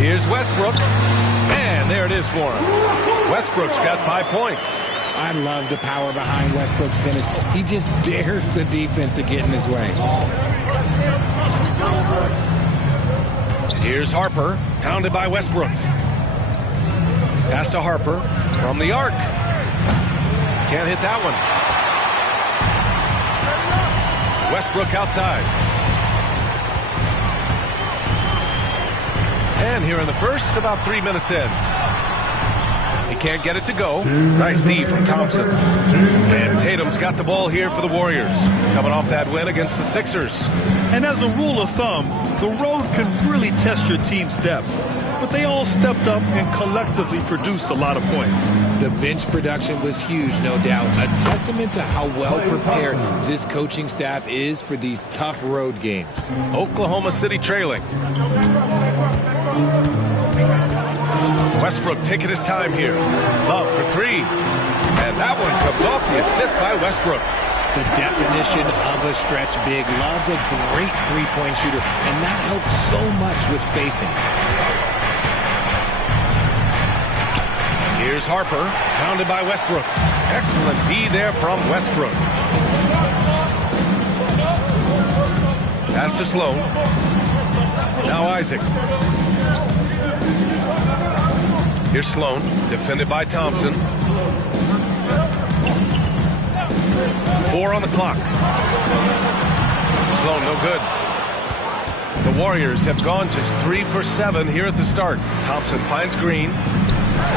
Here's Westbrook. And there it is for him. Westbrook's got 5 points. I love the power behind Westbrook's finish. He just dares the defense to get in his way. Here's Harper, pounded by Westbrook. Pass to Harper from the arc. Can't hit that one. Westbrook outside. And here in the first, about 3 minutes in. He can't get it to go. Nice D from Thompson. And Tatum's got the ball here for the Warriors. Coming off that win against the Sixers. And as a rule of thumb, the road can really test your team's depth. But they all stepped up and collectively produced a lot of points. The bench production was huge, no doubt. A testament to how well prepared this coaching staff is for these tough road games. Oklahoma City trailing. Westbrook taking his time here. Love for 3. And that one comes off the assist by Westbrook. The definition of a stretch big. Love's a great three-point shooter, and that helps so much with spacing. Here's Harper, pounded by Westbrook. Excellent D there from Westbrook. Pass to Sloan. Now Isaac. Here's Sloan, defended by Thompson. 4 on the clock. Sloan, no good. The Warriors have gone just 3 for 7 here at the start. Thompson finds Green.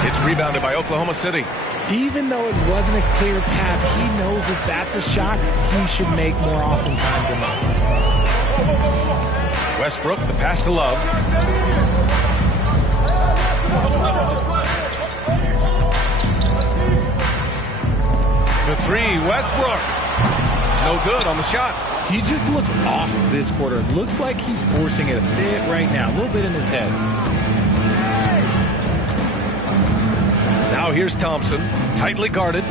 It's rebounded by Oklahoma City. Even though it wasn't a clear path, he knows if that's a shot he should make more oftentimes than not. Westbrook, the pass to Love. The 3, Westbrook. No good on the shot. He just looks off this quarter. Looks like he's forcing it a bit right now, a little bit in his head. Now here's Thompson, tightly guarded.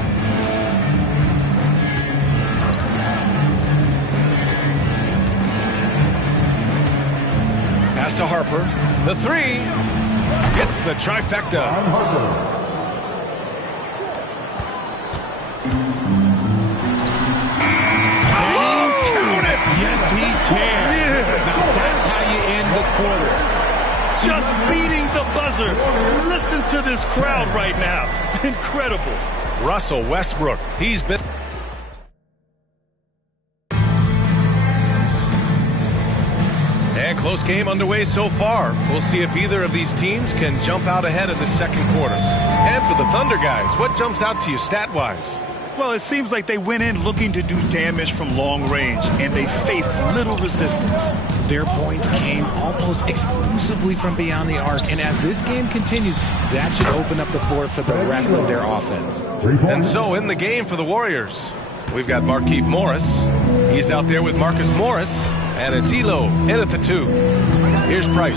Pass to Harper. The 3 hits the trifecta. Yes, he can. Yeah. That's how you end the quarter. Just beating the buzzer. Listen to this crowd right now. Incredible. Russell Westbrook. He's been... And close game underway so far. We'll see if either of these teams can jump out ahead in the second quarter. And for the Thunder guys, what jumps out to you stat-wise? Well, it seems like they went in looking to do damage from long range, and they faced little resistance. Their points came almost exclusively from beyond the arc, and as this game continues, that should open up the floor for the rest of their offense. And so in the game for the Warriors, we've got Markieff Morris. He's out there with Marcus Morris, and it's Elo in at the 2. Here's Price.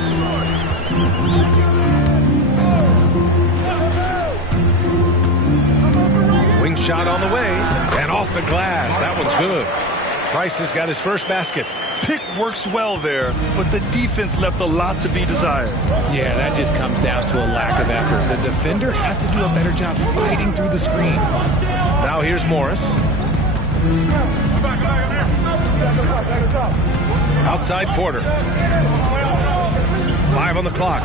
Wing shot on the way, and off the glass. That one's good. Price has got his first basket. Pick works well there, but the defense left a lot to be desired. Yeah, that just comes down to a lack of effort. The defender has to do a better job fighting through the screen. Now here's Morris. Outside Porter. 5 on the clock.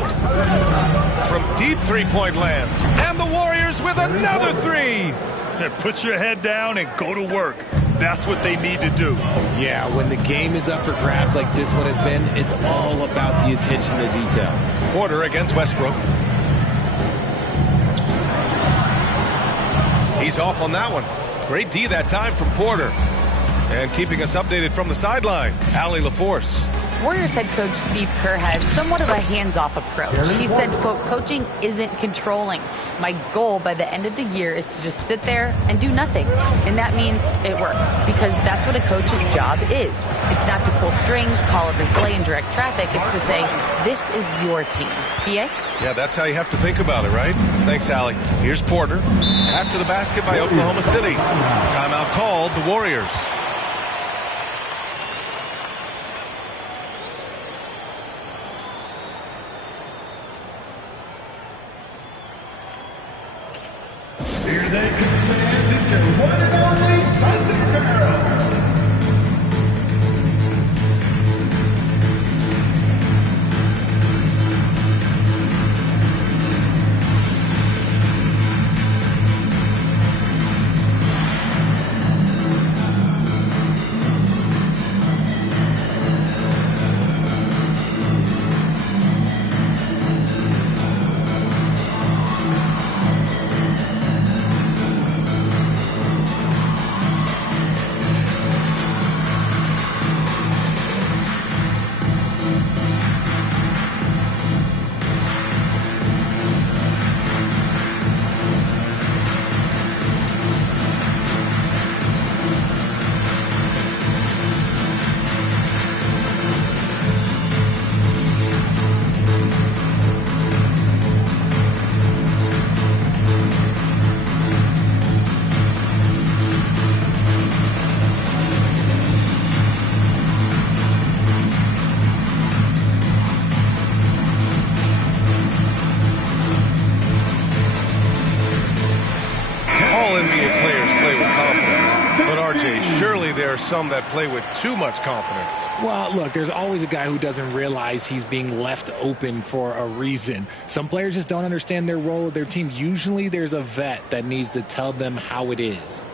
From deep three-point land. And the Warriors with another 3. Put your head down and go to work. That's what they need to do. Yeah, when the game is up for grabs like this one has been, it's all about the attention to detail. Porter against Westbrook. He's off on that one. Great D that time from Porter. And keeping us updated from the sideline, Allie LaForce. Warriors head coach Steve Kerr has somewhat of a hands-off approach. He said, quote, coaching isn't controlling. My goal by the end of the year is to just sit there and do nothing. And that means it works, because that's what a coach's job is. It's not to pull strings, call every play, and direct traffic. It's to say, this is your team. PA? Yeah, that's how you have to think about it, right? Thanks, Allie. Here's Porter. After the basket by Oklahoma City. Timeout called, the Warriors. Here they stand into one and only Thunder Girl. Some that play with too much confidence. Well, look, there's always a guy who doesn't realize he's being left open for a reason. Some players just don't understand their role of their team. Usually there's a vet that needs to tell them how it is.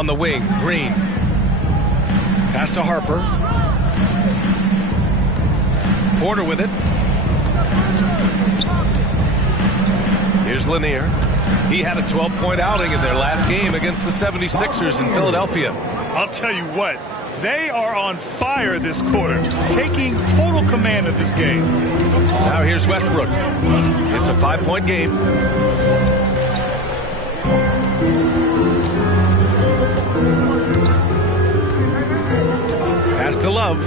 On the wing, Green. Pass to Harper. Porter with it. Here's Lanier. He had a 12-point outing in their last game against the 76ers in Philadelphia. I'll tell you what, they are on fire this quarter, taking total command of this game. Now here's Westbrook. It's a 5-point game. Pass to Love.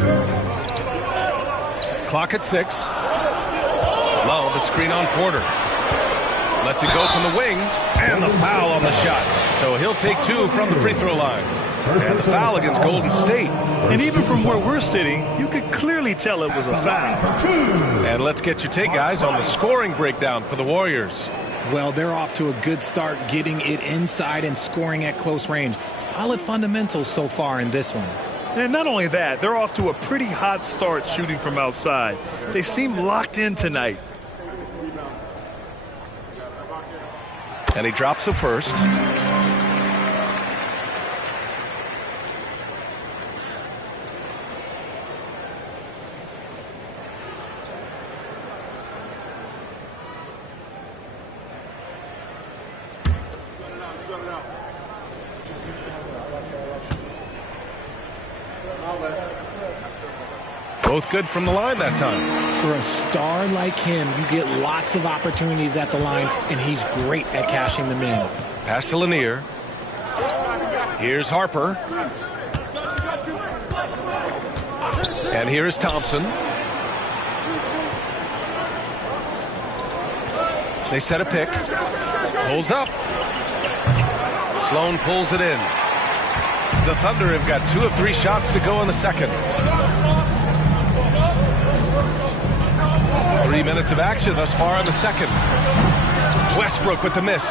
Clock at 6. Love, a screen on Porter. Lets it go from the wing, and the foul on the shot. So he'll take 2 from the free throw line. And the foul against Golden State. And even from where we're sitting, you could clearly tell it was a foul. And let's get your take, guys, on the scoring breakdown for the Warriors. Well, they're off to a good start getting it inside and scoring at close range. Solid fundamentals so far in this one. And not only that, they're off to a pretty hot start shooting from outside. They seem locked in tonight. And he drops the first. Both good from the line that time. For a star like him, you get lots of opportunities at the line, and he's great at cashing them in. Pass to Lanier. Here's Harper. And here is Thompson. They set a pick. Pulls up. Sloan pulls it in. The Thunder have got 2 of 3 shots to go in the second. 3 minutes of action thus far in the second. Westbrook with the miss.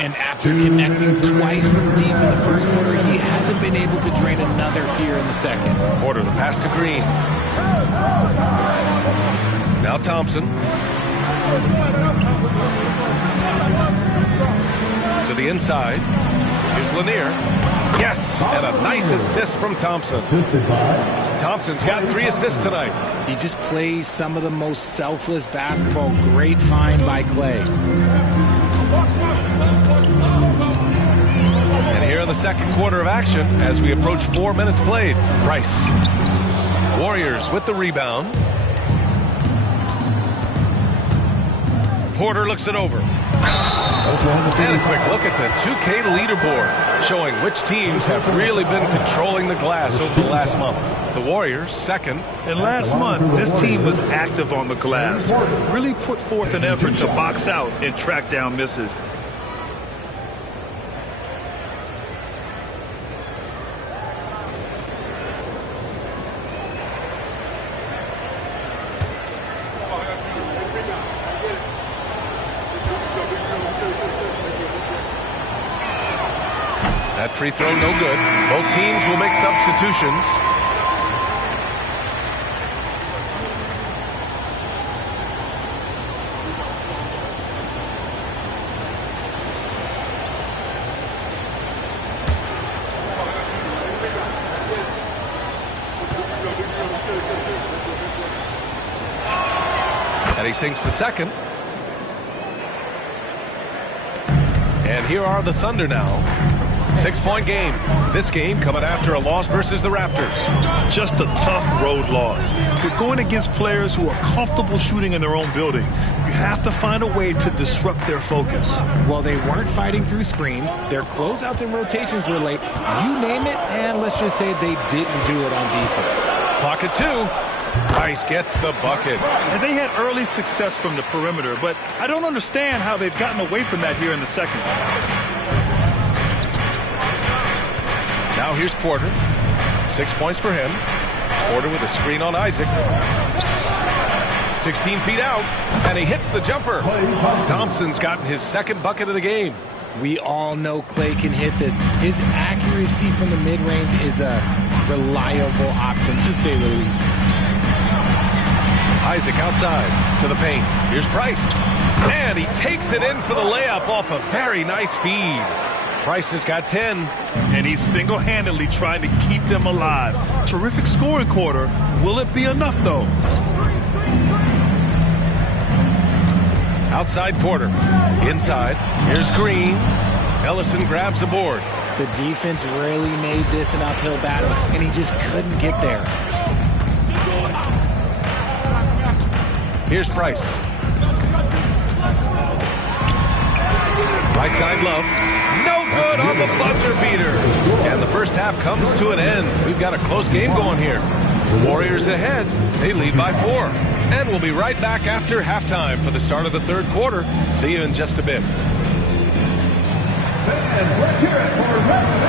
And after connecting twice from deep in the first quarter, he hasn't been able to drain another here in the second. Porter, the pass to Green. Now Thompson. To the inside. Here's Lanier. Yes, and a nice assist from Thompson. Thompson's got 3 assists tonight. He just plays some of the most selfless basketball. Great find by Clay. And here in the second quarter of action, as we approach 4 minutes played, Price. Warriors with the rebound. Porter looks it over. And a quick look at the 2K leaderboard, showing which teams have really been controlling the glass over the last month. The Warriors, second. And last month, this team was active on the glass. Really put forth an effort to box out and track down misses. That free throw no good. Both teams will make substitutions. And he sinks the second. And here are the Thunder now. 6-point game. This game coming after a loss versus the Raptors. Just a tough road loss. You're going against players who are comfortable shooting in their own building. You have to find a way to disrupt their focus. Well, they weren't fighting through screens. Their closeouts and rotations were late. You name it, and let's just say they didn't do it on defense. Clock at 2. Price gets the bucket. And they had early success from the perimeter, but I don't understand how they've gotten away from that here in the second. Now here's Porter. 6 points for him. Porter with a screen on Isaac. 16 feet out, and he hits the jumper. Thompson's gotten his second bucket of the game. We all know Clay can hit this. His accuracy from the mid-range is a reliable option, to say the least. Isaac outside to the paint. Here's Price. And he takes it in for the layup off a very nice feed. Price has got 10. And he's single-handedly trying to keep them alive. Terrific scoring quarter. Will it be enough, though? Outside quarter. Inside. Here's Green. Ellison grabs the board. The defense really made this an uphill battle, and he just couldn't get there. Here's Price. Right side Love. No good on the buzzer beater. And the first half comes to an end. We've got a close game going here. The Warriors ahead. They lead by 4. And we'll be right back after halftime for the start of the third quarter. See you in just a bit. Fans, let's hear it for Red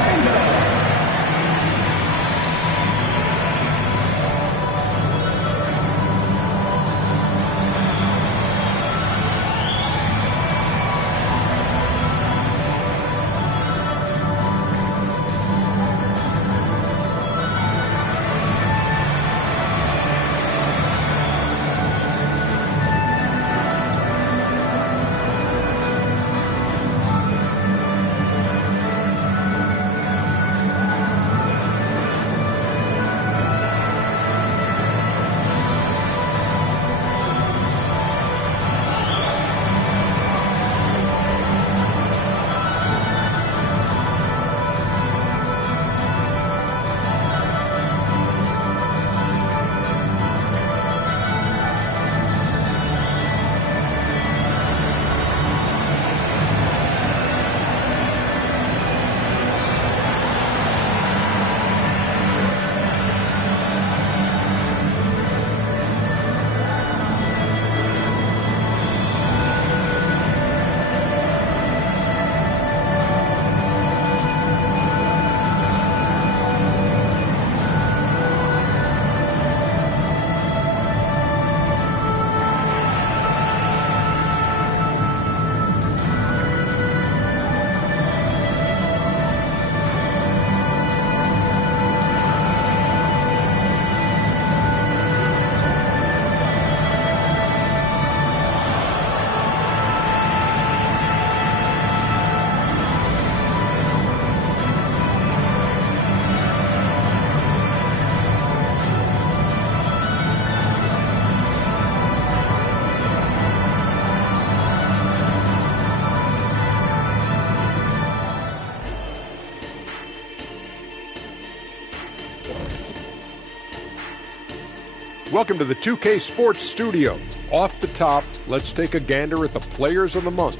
Welcome to the 2K Sports Studio. Off the top, let's take a gander at the Players of the Month.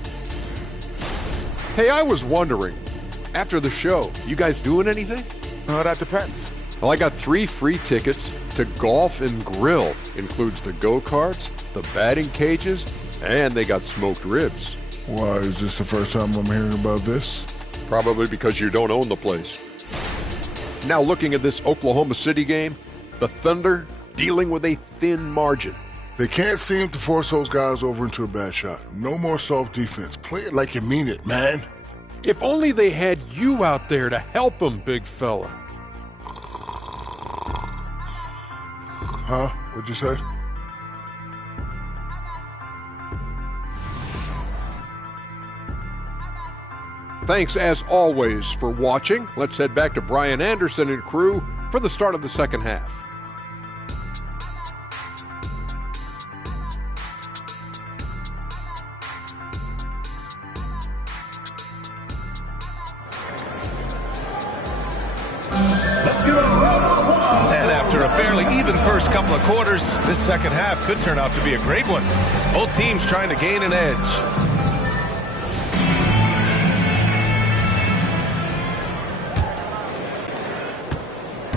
Hey, I was wondering, after the show, you guys doing anything? Oh, that depends. Well, I got 3 free tickets to Golf and Grill. Includes the go-karts, the batting cages, and they got smoked ribs. Why, is this the first time I'm hearing about this? Probably because you don't own the place. Now looking at this Oklahoma City game, the Thunder dealing with a thin margin. They can't seem to force those guys over into a bad shot. No more soft defense. Play it like you mean it, man. If only they had you out there to help them, big fella. Huh? What'd you say? Thanks, as always, for watching. Let's head back to Brian Anderson and crew for the start of the second half. And after a fairly even first couple of quarters, this second half could turn out to be a great one. Both teams trying to gain an edge.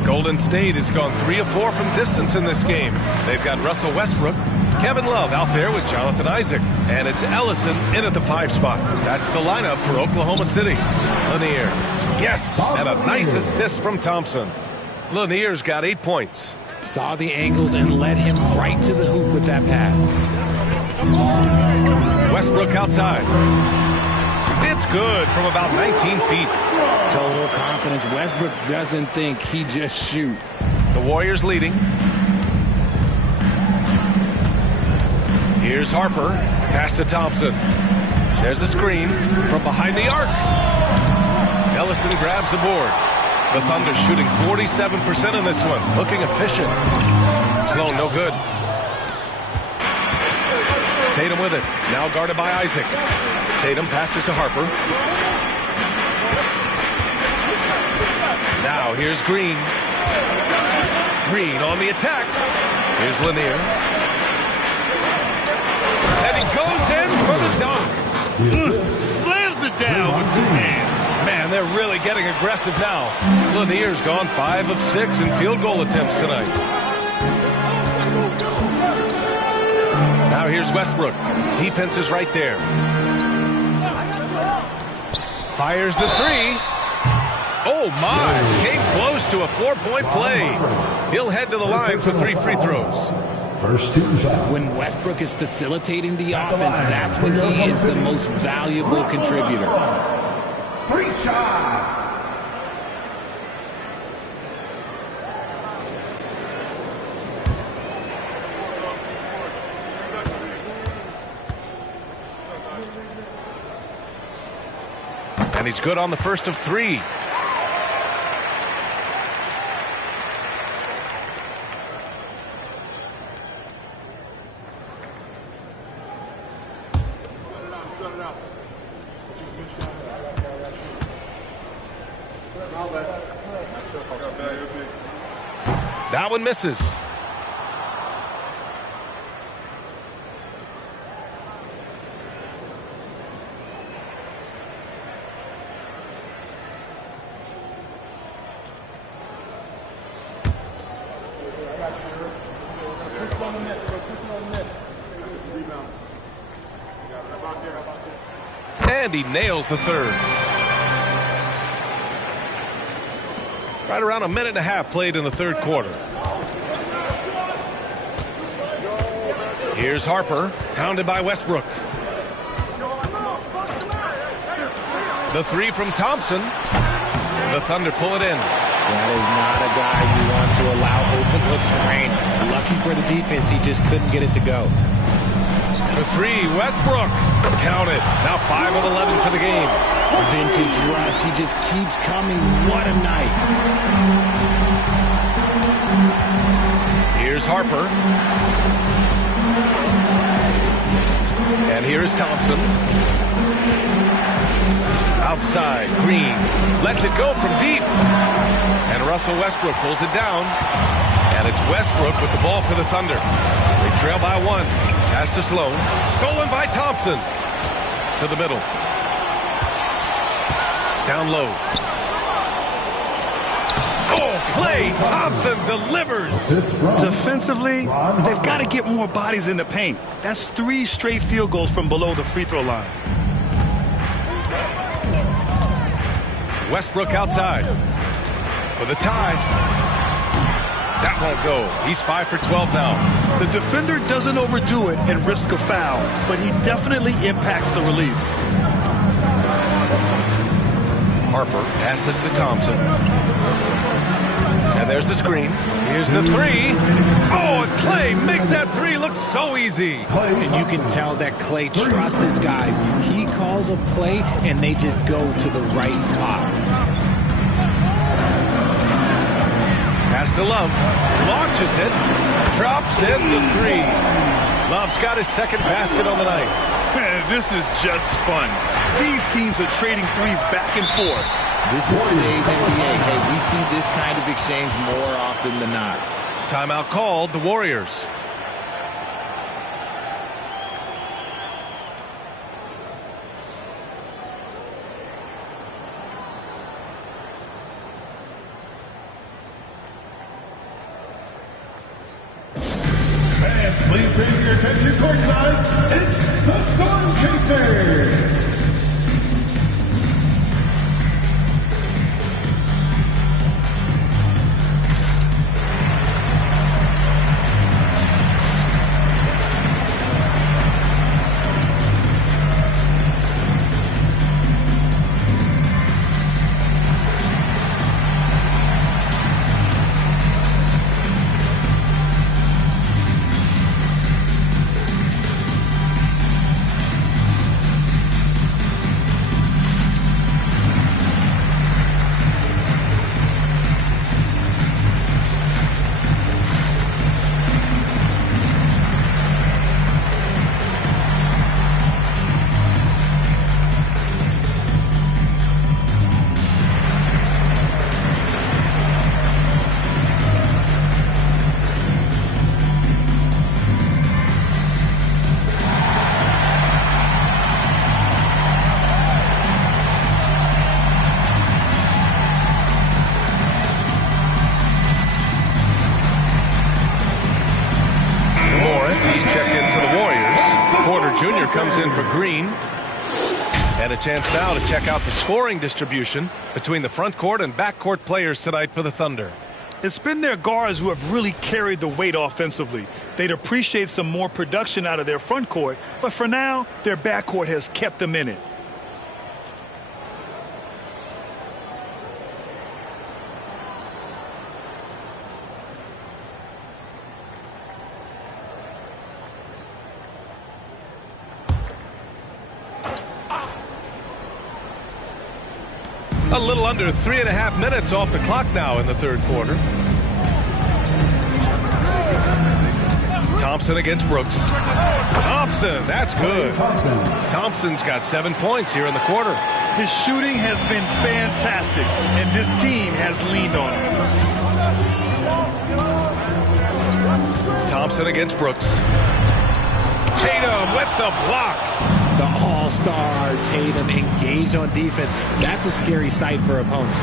Golden State has gone 3 of 4 from distance in this game. They've got Russell Westbrook, Kevin Love out there with Jonathan Isaac, and it's Ellison in at the 5 spot. That's the lineup for Oklahoma City. Lanier, yes, and a nice assist from Thompson. Lanier's got 8 points. Saw the angles and led him right to the hoop with that pass. Westbrook outside. It's good from about 19 feet. Total confidence. Westbrook doesn't think, he just shoots. The Warriors leading. Here's Harper. Pass to Thompson. There's a screen from behind the arc. Ellison grabs the board. The Thunder shooting 47% in this one. Looking efficient. Sloan, no good. Tatum with it. Now guarded by Isaac. Tatum passes to Harper. Now here's Green. Green on the attack. Here's Lanier. And he goes in for the dunk. Slams it down with 2 hands. Man, they're really getting aggressive now. Lanier's gone 5 of 6 in field goal attempts tonight. Now here's Westbrook. Defense is right there. Fires the 3. Oh, my. Came close to a 4-point play. He'll head to the line for 3 free throws. First team foul. When Westbrook is facilitating the offense, that's when he is the most valuable contributor. 3 shots. And he's good on the first of 3. That one misses. And he nails the 3rd. Right around a minute and a half played in the 3rd quarter. Here's Harper, hounded by Westbrook. The 3 from Thompson. The Thunder pull it in. That is not a guy you want to allow open looks from range. Lucky for the defense, he just couldn't get it to go. The 3, Westbrook. Count it. Now 5 of 11 for the game. Vintage Russ, he just keeps coming. What a night. Here's Harper. And here's Thompson. Outside, Green lets it go from deep. And Russell Westbrook pulls it down. And it's Westbrook with the ball for the Thunder. They trail by 1. Pass to Sloan. Stolen by Thompson. To the middle. Down low. Oh, Klay Thompson delivers. Defensively, they've got to get more bodies in the paint. That's 3 straight field goals from below the free throw line. Westbrook outside for the tie. That won't go. He's 5 for 12 now. The defender doesn't overdo it and risk a foul, but he definitely impacts the release. Harper passes to Thompson. And there's the screen. Here's the 3. Oh, and Klay makes that 3 look so easy. And you can tell that Klay trusts his guys. He calls a play, and they just go to the right spots. Pass to Love. Launches it. Drops in the 3. Love's got his 2nd basket on the night. This is just fun. These teams are trading threes back and forth. This is today's NBA. Hey, we see this kind of exchange more often than not. Timeout called, the Warriors. Fans, please bring your attention courtside. It's the Storm Chasers. he's checked in for the Warriors. Porter Jr. comes in for Green. And a chance now to check out the scoring distribution between the front court and back court players tonight for the Thunder. It's been their guards who have really carried the weight offensively. They'd appreciate some more production out of their front court, but for now, their back court has kept them in it. A little under 3.5 minutes off the clock now in the third quarter. Thompson against Brooks. Thompson, that's good. Thompson's got 7 points here in the quarter. His shooting has been fantastic, and this team has leaned on him. Thompson against Brooks. Tatum with the block. The all-star Tatum engaged on defense. That's a scary sight for opponents.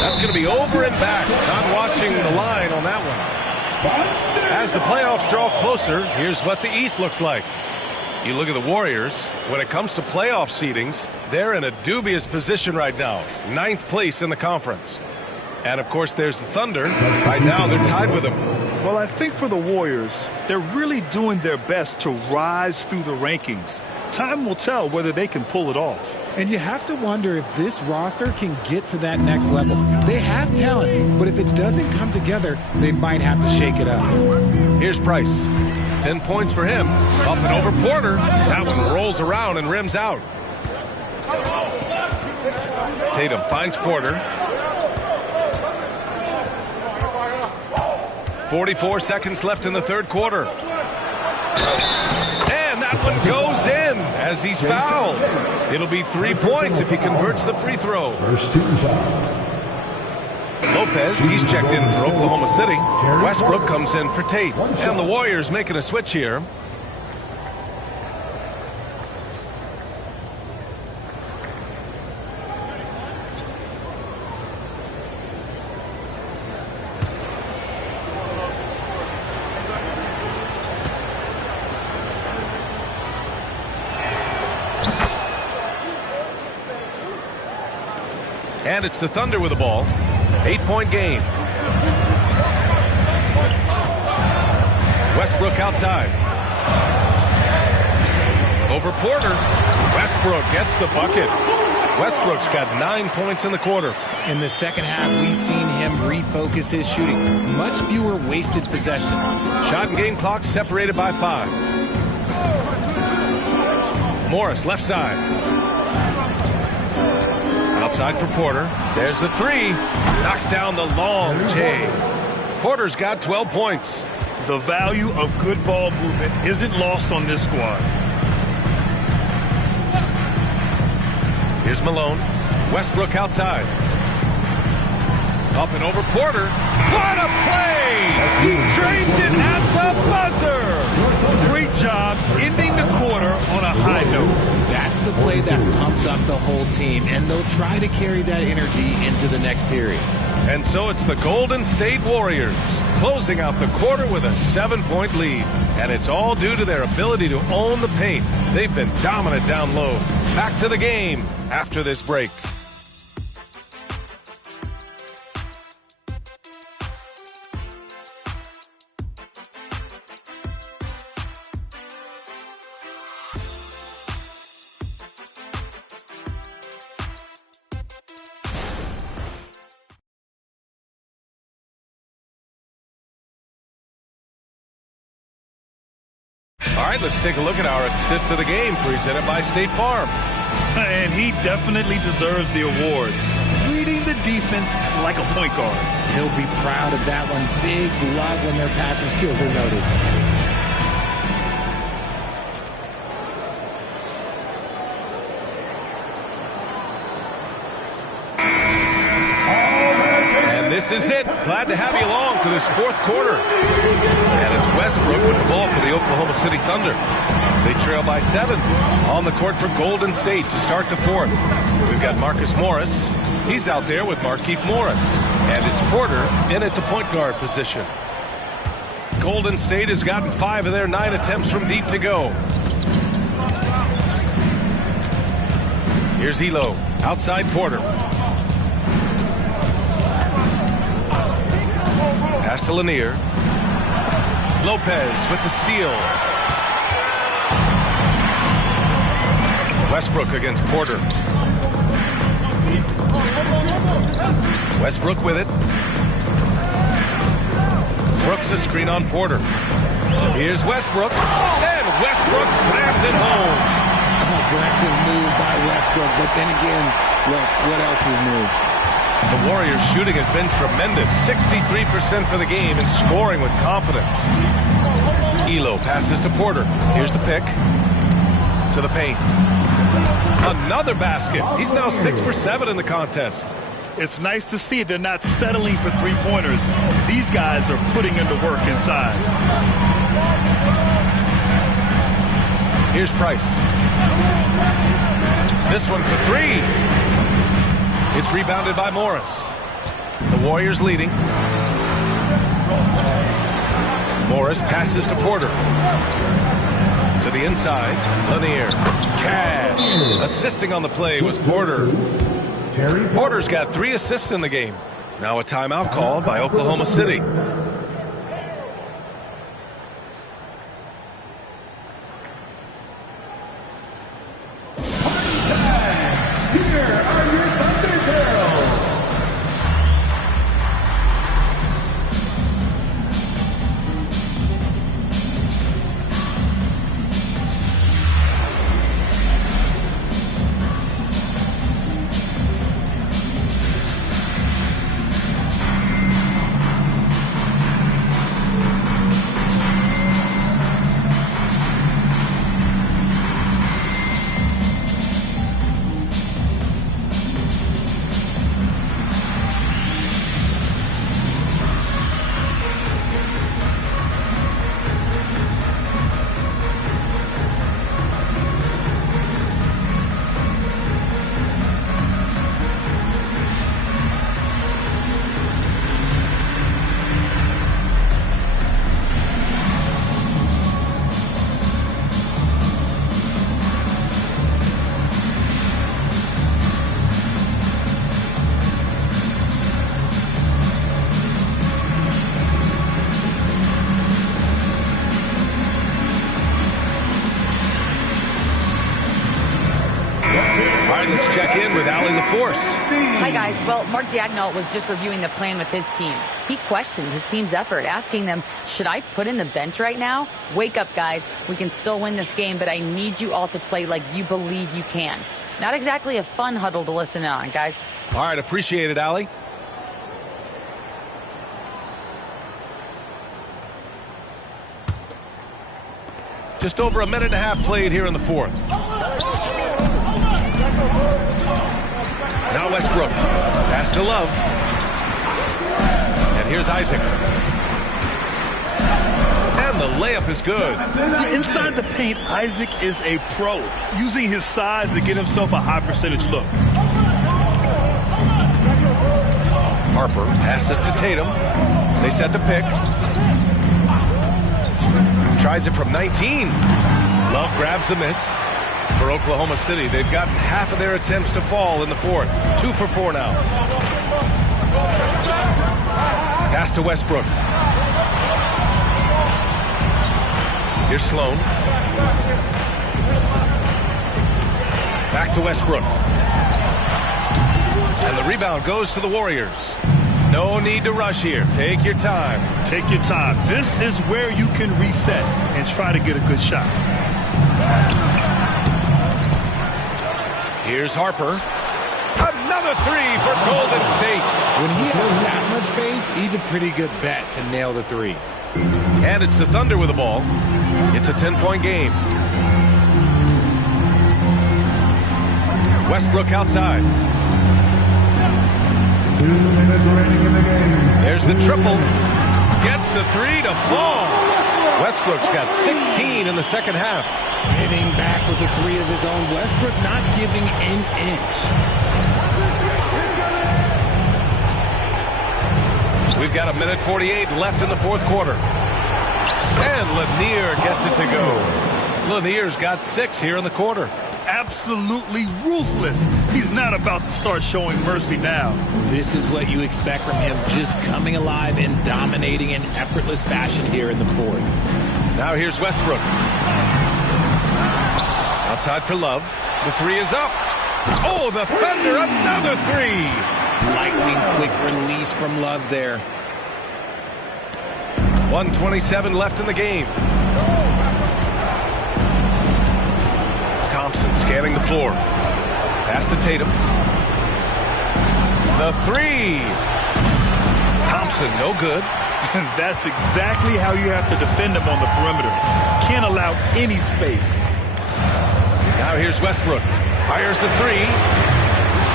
That's going to be over and back. Not watching the line on that one. As the playoffs draw closer, here's what the East looks like. You look at the Warriors. When it comes to playoff seedings, they're in a dubious position right now. 9th place in the conference. And, of course, there's the Thunder. Right now, they're tied with them. Well, I think for the Warriors, they're really doing their best to rise through the rankings. Time will tell whether they can pull it off. And you have to wonder if this roster can get to that next level. They have talent, but if it doesn't come together, they might have to shake it up. Here's Price. 10 points for him. Up and over Porter. That one rolls around and rims out. Tatum finds Porter. 44 seconds left in the third quarter. And that one goes in as he's fouled. It'll be 3 points if he converts the free throw. First team foul. Lopez, he's checked in for Oklahoma City. Westbrook comes in for Tate. And the Warriors making a switch here. And it's the Thunder with the ball. 8-point game. Westbrook outside. Over Porter. Westbrook gets the bucket. Westbrook's got 9 points in the quarter. In the second half, we've seen him refocus his shooting. Much fewer wasted possessions. Shot and game clock separated by 5. Morris left side. Outside for Porter. There's the three. Knocks down the long J. Porter's got 12 points. The value of good ball movement isn't lost on this squad. Here's Malone. Westbrook outside. Up and over Porter. What a play! He drains it at the buzzer! Great job ending the quarter on a high note. That's the play that pumps up the whole team, and they'll try to carry that energy into the next period. And so it's the Golden State Warriors closing out the quarter with a 7-point lead. And it's all due to their ability to own the paint. They've been dominant down low. Back to the game after this break. All right, let's take a look at our assist of the game presented by State Farm. And he definitely deserves the award. Leading the defense like a point guard. He'll be proud of that one. Bigs love when their passing skills are noticed. This is it. Glad to have you along for this fourth quarter. And it's Westbrook with the ball for the Oklahoma City Thunder. They trail by 7 on the court for Golden State to start the fourth. We've got Marcus Morris. He's out there with Markieff Morris. And it's Porter in at the point guard position. Golden State has gotten 5 of their 9 attempts from deep to go. Here's Elo. Outside Porter. Pass to Lanier. Lopez with the steal. Westbrook against Porter. Westbrook with it. Brooks a screen on Porter. Here's Westbrook. And Westbrook slams it home. Aggressive move by Westbrook, but then again, look, what else is new? The Warriors' shooting has been tremendous. 63% for the game and scoring with confidence. Elo passes to Porter. Here's the pick. To the paint. Another basket. He's now 6 for 7 in the contest. It's nice to see they're not settling for three-pointers. These guys are putting in the work inside. Here's Price. This one for 3. It's rebounded by Morris. The Warriors leading. Morris passes to Porter. To the inside. Lanier. Cash. Assisting on the play was Porter. Porter's got 3 assists in the game. Now a timeout called by Oklahoma City. Let's check in with Allie LaForce. Hi, guys. Well, Mark Daigneault was just reviewing the plan with his team. He questioned his team's effort, asking them, should I put in the bench right now? Wake up, guys. We can still win this game, but I need you all to play like you believe you can. Not exactly a fun huddle to listen in on, guys. All right, appreciate it, Allie. Just over a minute and a half played here in the fourth. Now Westbrook. Pass to Love. And here's Isaac. And the layup is good. Inside the paint, Isaac is a pro, using his size to get himself a high percentage look. Harper passes to Tatum. They set the pick. Tries it from 19. Love grabs the miss. For Oklahoma City, they've gotten half of their attempts to fall in the fourth. 2 for 4 now. Pass to Westbrook. Here's Sloan. Back to Westbrook. And the rebound goes to the Warriors. No need to rush here. Take your time. Take your time. This is where you can reset and try to get a good shot. Here's Harper. Another 3 for Golden State. When he has that much space, he's a pretty good bet to nail the 3. And it's the Thunder with the ball. It's a 10-point game. Westbrook outside. 2 minutes remaining in the game. There's the triple. Gets the 3 to fall. Westbrook's got 16 in the second half. Hitting back with the 3 of his own. Westbrook not giving an inch. We've got a minute 48 left in the fourth quarter. And Lanier gets it to go. Lanier's got 6 here in the quarter. Absolutely ruthless. He's not about to start showing mercy now. This is what you expect from him, just coming alive and dominating in effortless fashion here in the fourth. Now here's Westbrook. Outside for Love. The 3 is up. Oh, the Thunder, another 3. Lightning quick release from Love there. 1:27 left in the game. Thompson scanning the floor. Pass to Tatum. The 3. Thompson, no good. That's exactly how you have to defend him on the perimeter. Can't allow any space. Now here's Westbrook. Fires the 3.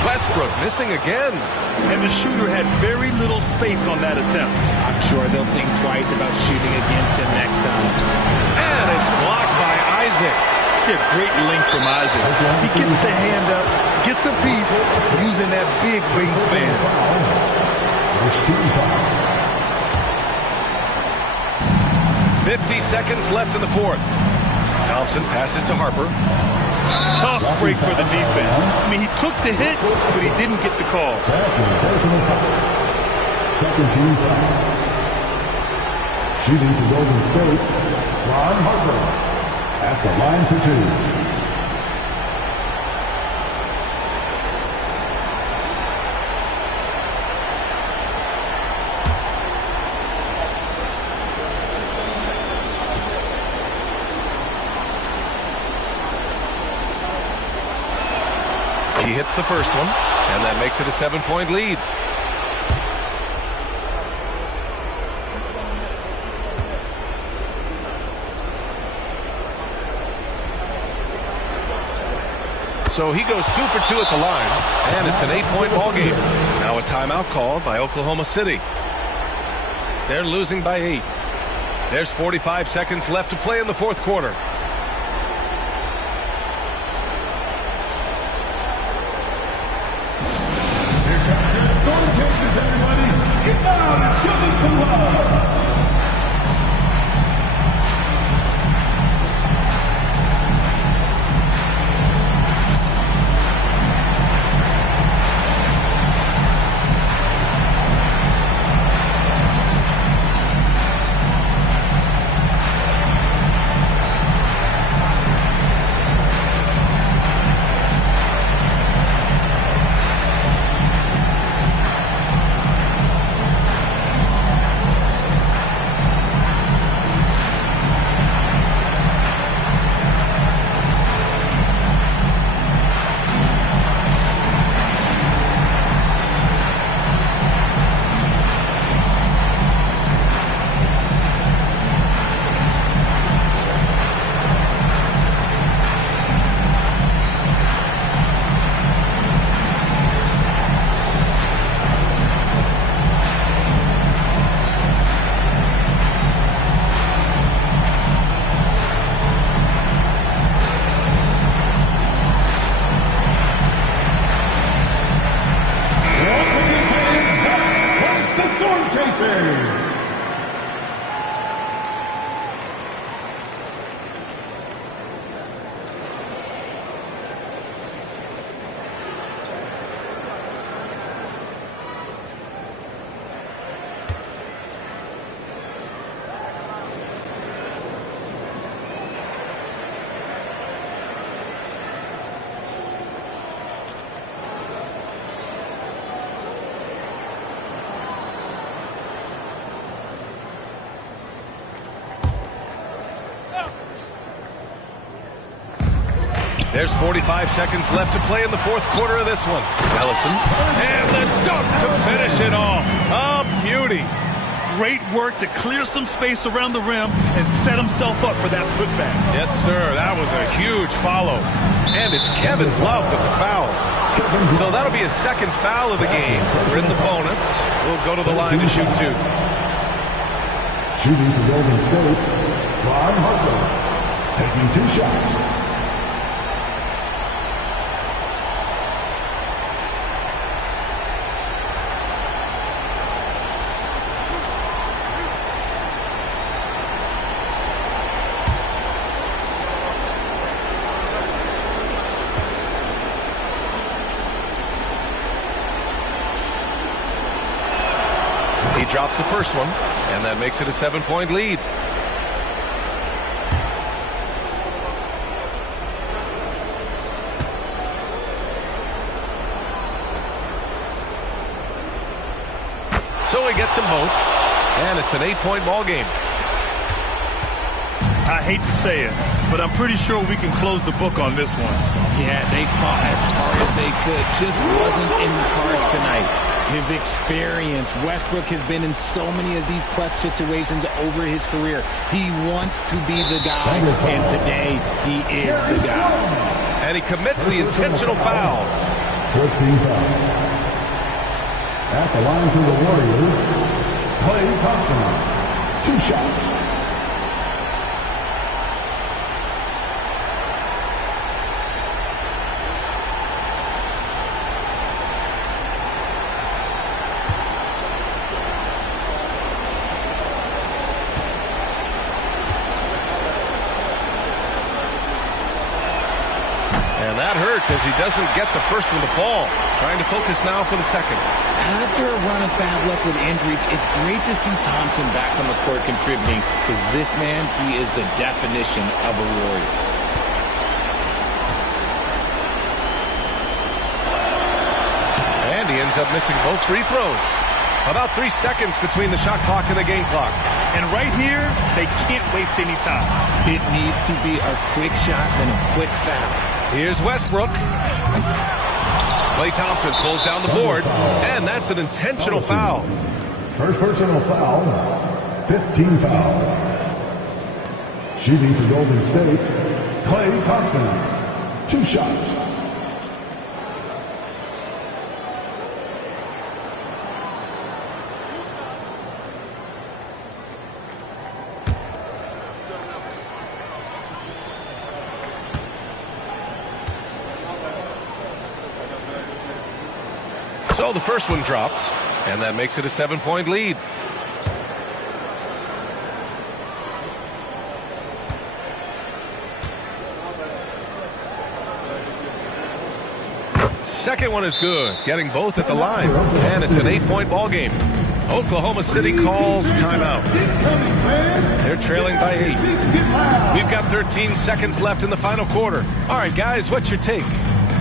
Westbrook missing again. And the shooter had very little space on that attempt. I'm sure they'll think twice about shooting against him next time. And it's blocked by Isaac. Yeah, great length from Isaac. He gets the hand up, gets a piece, using that big wingspan. First team foul. 50 seconds left in the fourth. Thompson passes to Harper. Tough break for the defense. I mean, he took the hit, but he didn't get the call. Second team foul. Shooting for Golden State, Ron Harper. At the line for 2. He hits the first one, and that makes it a 7-point lead. So he goes 2 for 2 at the line, and it's an 8-point ball game. Now a timeout called by Oklahoma City. They're losing by 8. There's 45 seconds left to play in the fourth quarter. Everybody, get down and show me some love. There's 45 seconds left to play in the fourth quarter of this one. Ellison. And the dunk to finish it off. A beauty. Great work to clear some space around the rim and set himself up for that putback. Yes, sir. That was a huge follow. And it's Kevin Love with the foul. So that'll be his second foul of the game. We're in the bonus. We'll go to the line to shoot 2. Shooting for Golden State, Ron Harper. Taking 2 shots. drops the first one, and that makes it a 7-point lead. So he gets them both, and it's an 8-point ball game. I hate to say it, but I'm pretty sure we can close the book on this one. Yeah, they fought as hard as they could. Just wasn't in the cards tonight. His experience. Westbrook has been in so many of these clutch situations over his career. He wants to be the guy, and today he is the guy. And he commits the intentional foul. 14 foul. At the line for the Warriors, Klay Thompson. 2 shots. And that hurts as he doesn't get the first one to fall. Trying to focus now for the second. After a run of bad luck with injuries, it's great to see Thompson back on the court contributing, because this man, he is the definition of a Warrior. And he ends up missing both free throws. About 3 seconds between the shot clock and the game clock. And right here, they can't waste any time. It needs to be a quick shot and a quick foul. Here's Westbrook. Klay Thompson pulls down the board, and that's an intentional foul. First personal foul, 15 foul. Shooting for Golden State, Klay Thompson. 2 shots. So the first one drops, and that makes it a 7-point lead. Second one is good, getting both at the line, and it's an 8-point ball game. Oklahoma City calls timeout. They're trailing by 8. We've got 13 seconds left in the final quarter. All right, guys, what's your take?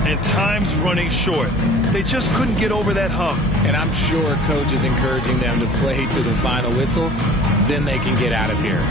And time's running short. They just couldn't get over that hump. And I'm sure coach is encouraging them to play to the final whistle. Then they can get out of here.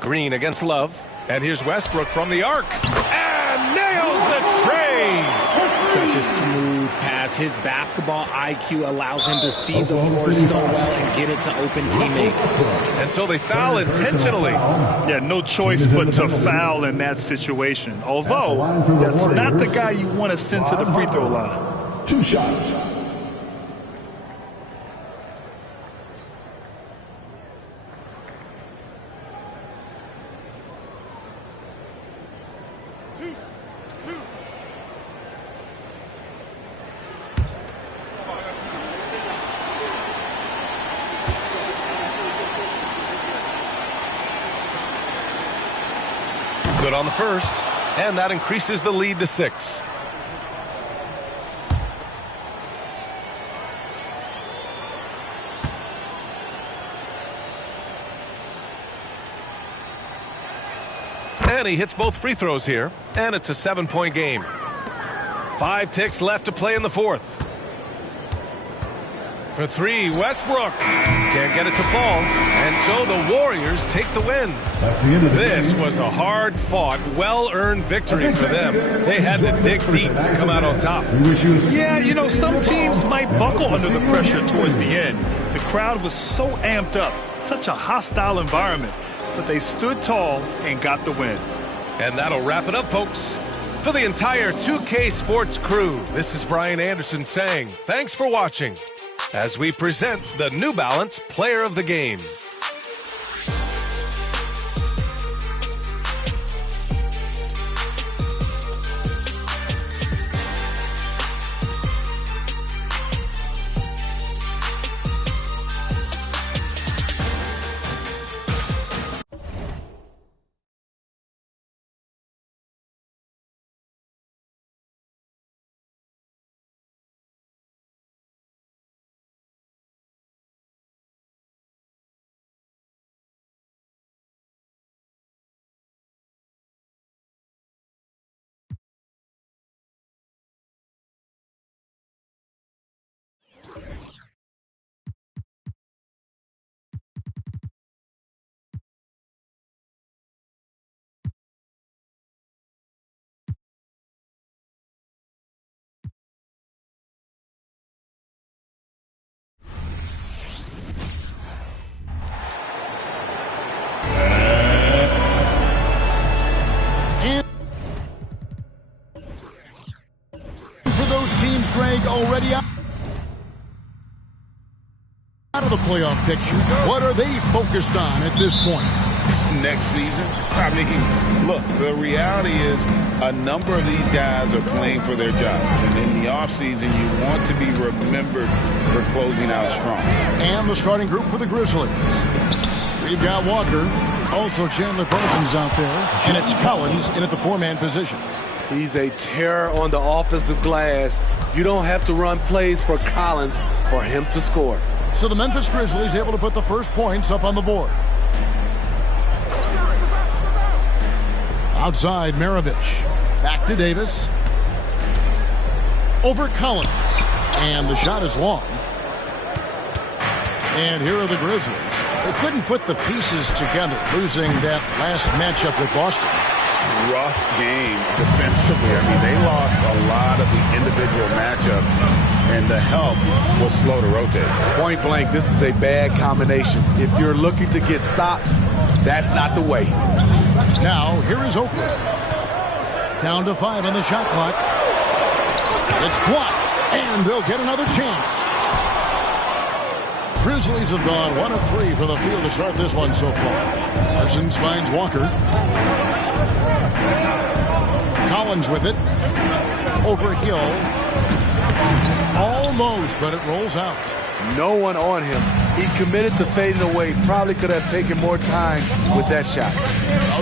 Green against Love. And here's Westbrook from the arc. And nails the tray. Such a smooth pass. His basketball IQ allows him to see the floor so well and get it to open teammates. And so they foul intentionally. Yeah, no choice but to foul in that situation. Although, that's not the guy you want to send to the free throw line. 2 shots. Good on the first, and that increases the lead to 6. And he hits both free throws here, and it's a 7-point game. 5 ticks left to play in the 4th. For 3, Westbrook. Can't get it to fall. And so the Warriors take the win. This was a hard-fought, well-earned victory for them. They had to dig deep to come out on top. Yeah, you know, some teams might buckle under the pressure towards the end. The crowd was so amped up, such a hostile environment. But they stood tall and got the win. And that'll wrap it up, folks. For the entire 2K Sports crew, this is Brian Anderson saying thanks for watching as we present the New Balance Player of the Game. Greg, already out of the playoff picture. What are they focused on at this point? Next season? I mean, look, the reality is a number of these guys are playing for their jobs. And in the offseason, you want to be remembered for closing out strong. And the starting group for the Grizzlies. We've got Walker, also Chandler Parsons out there, and it's Collins in at the 4-man position. He's a terror on the offensive glass. You don't have to run plays for Collins for him to score. So the Memphis Grizzlies able to put the first points up on the board. Outside, Maravich. Back to Davis. Over Collins. And the shot is long. And here are the Grizzlies. They couldn't put the pieces together, losing that last matchup with Boston. Rough game defensively. I mean, they lost a lot of the individual matchups, and the help was slow to rotate. Point blank, this is a bad combination. If you're looking to get stops, that's not the way. Now, here is Oakland. Down to 5 on the shot clock. It's blocked, and they'll get another chance. Grizzlies have gone 1 of 3 from the field to start this one so far. Parsons finds Walker. Collins with it. Over Hill. Almost, but it rolls out. No one on him. He committed to fading away. Probably could have taken more time with that shot.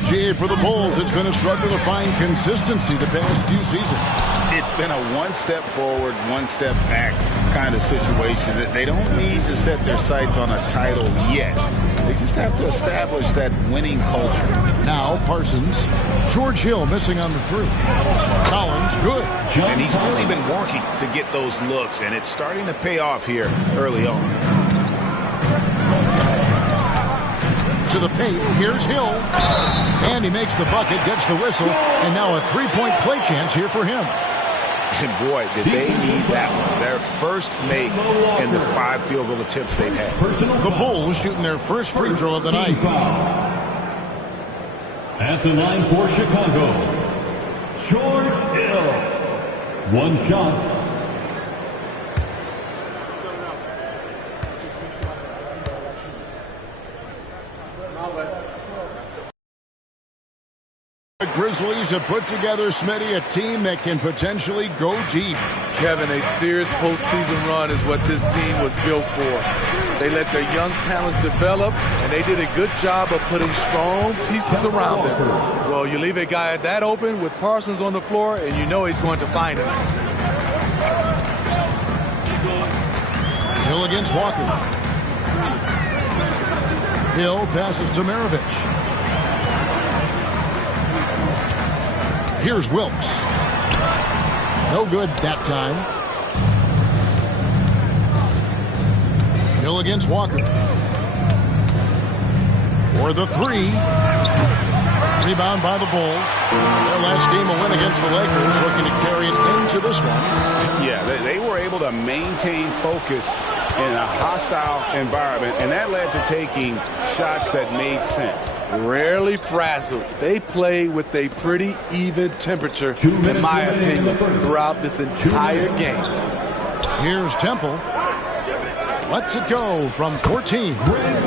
LGA for the Bulls. It's been a struggle to find consistency the past few seasons. It's been a one step forward, one step back kind of situation. That they don't need to set their sights on a title yet. They just have to establish that winning culture. Now Parsons. George Hill missing on the 3. Collins, good. And he's really been working to get those looks, and it's starting to pay off here early on. To the paint, here's Hill. And he makes the bucket, gets the whistle, and now a 3-point play chance here for him. And boy, did they need that one. Their first make in the 5 field goal attempts they've had. The Bulls shooting their first free throw of the night. At the line for Chicago, George Hill. One shot. The Grizzlies have put together, Smitty, a team that can potentially go deep. Kevin, a serious postseason run is what this team was built for. They let their young talents develop, and they did a good job of putting strong pieces around them. Well, you leave a guy that open with Parsons on the floor, and you know he's going to find it. Hill against Walker. Hill passes to Maravich. Here's Wilkes. No good that time. Hill against Walker. For the three. Rebound by the Bulls. Their last game a win against the Lakers, looking to carry it into this one. Yeah, they were able to maintain focus in a hostile environment, and that led to taking shots that made sense. Rarely frazzled. They play with a pretty even temperature, in my opinion, throughout this entire game. Here's Temple. Lets it go from 14.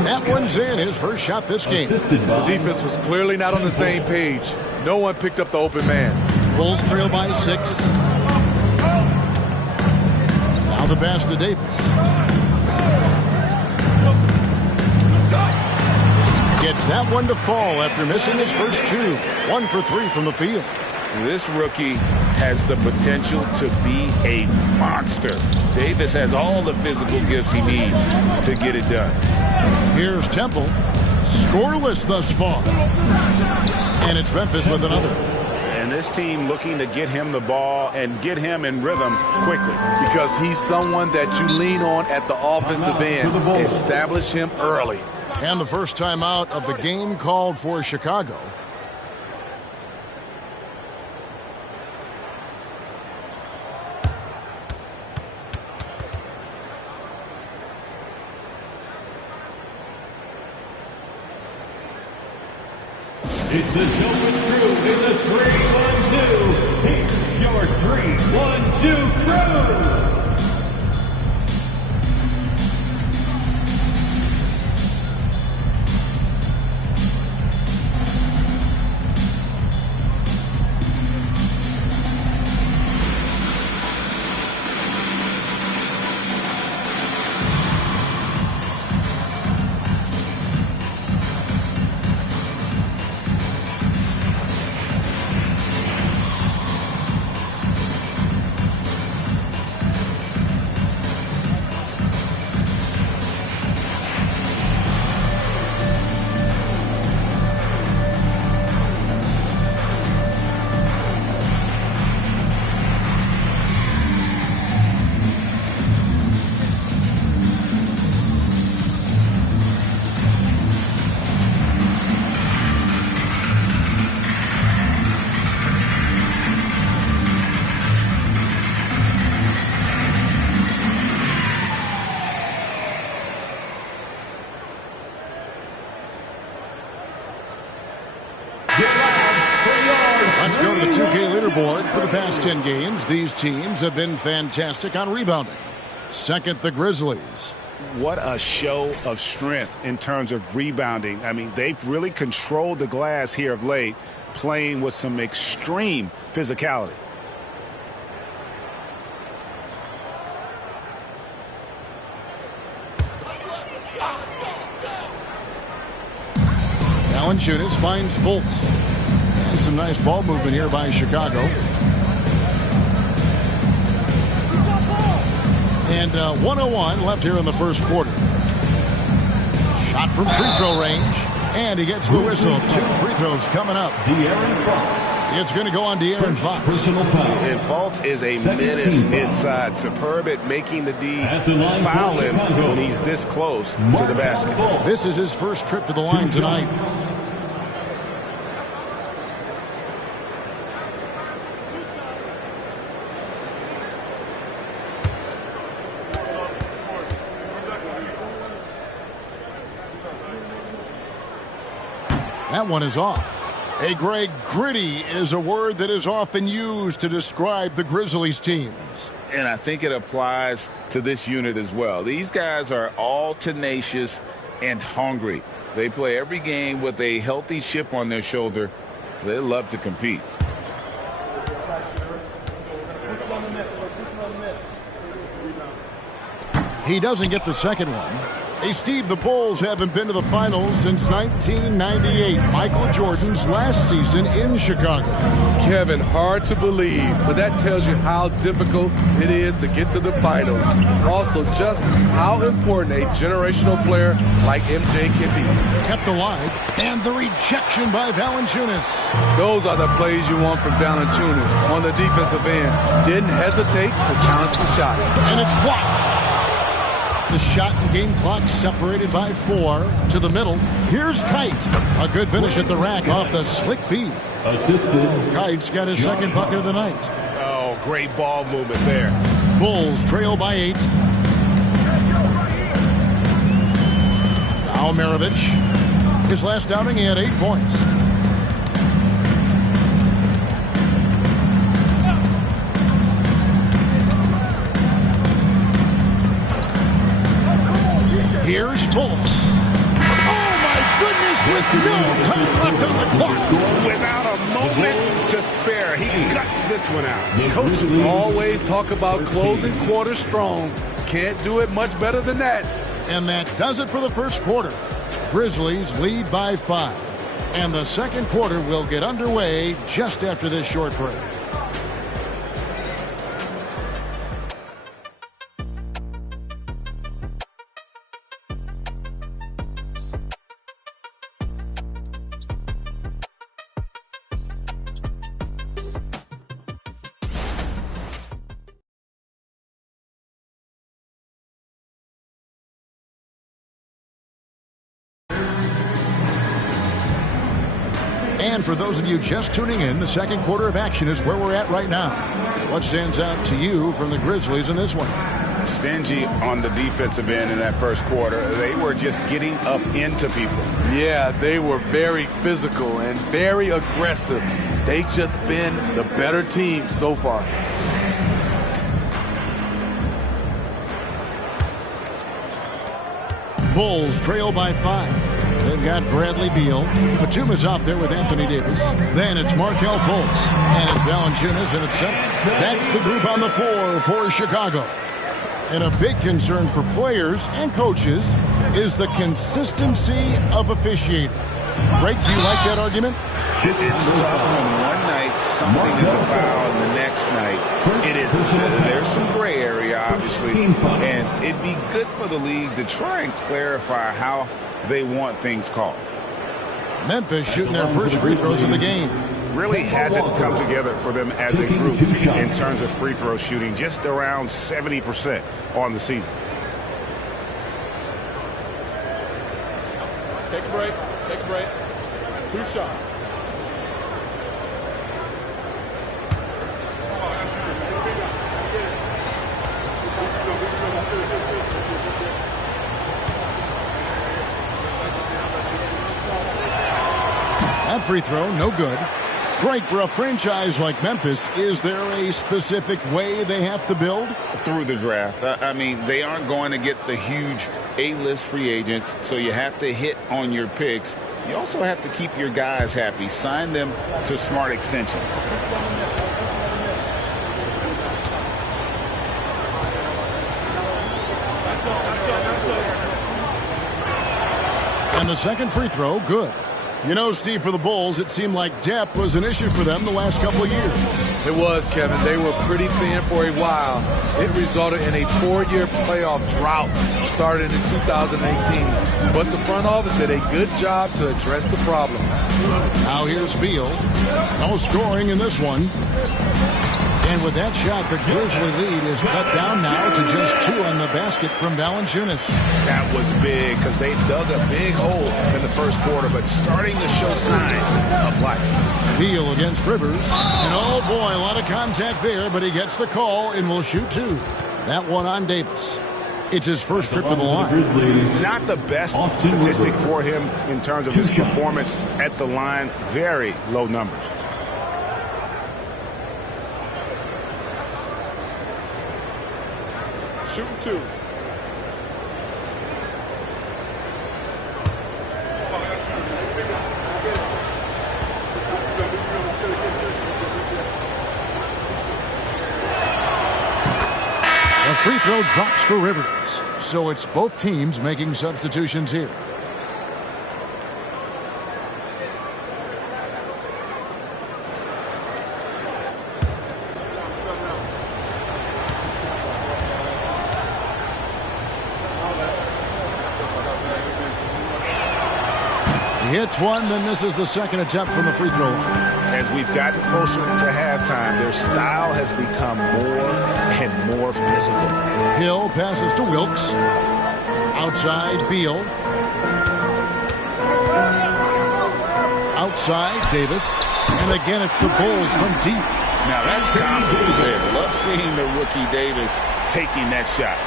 That one's in, his first shot this game. The defense was clearly not on the same page. No one picked up the open man. Bulls trail by 6. Now the pass to Davis. Gets that one to fall after missing his first 2. 1 for 3 from the field. This rookie has the potential to be a monster. Davis has all the physical gifts he needs to get it done. Here's Temple. Scoreless thus far. And it's Memphis with another. And this team looking to get him the ball and get him in rhythm quickly. Because he's someone that you lean on at the offensive end. Establish him early. And the first time out of the game called for Chicago. It's the Tillman crew in the 3-1-2. Here's your 3-1-2 crew. Let's go to the 2K leaderboard. For the past 10 games, these teams have been fantastic on rebounding. Second, the Grizzlies. What a show of strength in terms of rebounding. I mean, they've really controlled the glass here of late, playing with some extreme physicality. Valanciunas finds Fultz. And some nice ball movement here by Chicago. And 1:01 left here in the first quarter. Shot from free throw range. And he gets the whistle. 2 free throws coming up. It's going to go on De'Aaron Fox. And Fultz is a menace inside. Superb at making the D foul him when he's this close to the basket. This is his first trip to the line tonight. That one is off. Hey, Greg, gritty is a word that is often used to describe the Grizzlies teams. And I think it applies to this unit as well. These guys are all tenacious, and hungry. They play every game with a healthy chip on their shoulder. They love to compete. He doesn't get the second one. Hey, Steve, the Bulls haven't been to the finals since 1998, Michael Jordan's last season in Chicago. Kevin, hard to believe, but that tells you how difficult it is to get to the finals. Also, just how important a generational player like MJ can be. Kept alive, and the rejection by Valanciunas. Those are the plays you want from Valanciunas on the defensive end. Didn't hesitate to challenge the shot. And it's blocked. The shot and game clock separated by 4 to the middle. Here's Kite. A good finish at the rack off the slick feed. Kite's got his second bucket of the night. Oh, great ball movement there. Bulls trail by 8. Now Maravich. His last outing, he had 8 points. Here's Fultz. Oh, my goodness, with no time left on the clock. Without a moment to spare, he guts this one out. Coaches always talk about closing quarters strong. Can't do it much better than that. And that does it for the first quarter. Grizzlies lead by 5. And the second quarter will get underway just after this short break. And for those of you just tuning in, the second quarter of action is where we're at right now. What stands out to you from the Grizzlies in this one? Stingy on the defensive end in that first quarter. They were just getting up into people. Yeah, they were very physical and very aggressive. They've just been the better team so far. Bulls trail by 5. They've got Bradley Beal. Batum's out there with Anthony Davis. Then it's Markelle Fultz. And it's Valanciunas, and it's 7. That's the group on the floor for Chicago. And a big concern for players and coaches is the consistency of officiating. Greg, do you like that argument? It's tough when one night something is a foul and the next night it isn't. There's some gray area, obviously, and it'd be good for the league to try and clarify how they want things called. Memphis shooting their first free throws of the game. Really hasn't come together for them as a group in terms of free throw shooting, just around 70% on the season. Take a break. Take a break. 2 shots. That free throw, no good. Greg, for a franchise like Memphis, is there a specific way they have to build? Through the draft. I mean, they aren't going to get the huge A-list free agents, so you have to hit on your picks. You also have to keep your guys happy. Sign them to smart extensions. And the second free throw, good. You know, Steve, for the Bulls, it seemed like depth was an issue for them the last couple of years. It was, Kevin. They were pretty thin for a while. It resulted in a 4-year playoff drought started in 2018. But the front office did a good job to address the problem. Now here's Beal. No scoring in this one. And with that shot, the Grizzly lead is cut down now to just 2 on the basket from Valanciunas. That was big because they dug a big hole in the first quarter, but starting to show signs of life. Beal against Rivers. And oh boy, a lot of contact there, but he gets the call and will shoot 2. That one on Davis. It's his first trip to the line. Not the best statistic for him in terms of his performance at the line. Very low numbers. Shooting 2. free throw drops for Rivers. So it's both teams making substitutions here. He hits one, then misses the second attempt from the free throw line. As we've gotten closer to halftime, their style has become more and more physical. Hill passes to Wilkes. Outside, Beal. Outside, Davis. And again, it's the Bulls from deep. Now that's confidence there. Love seeing the rookie Davis taking that shot.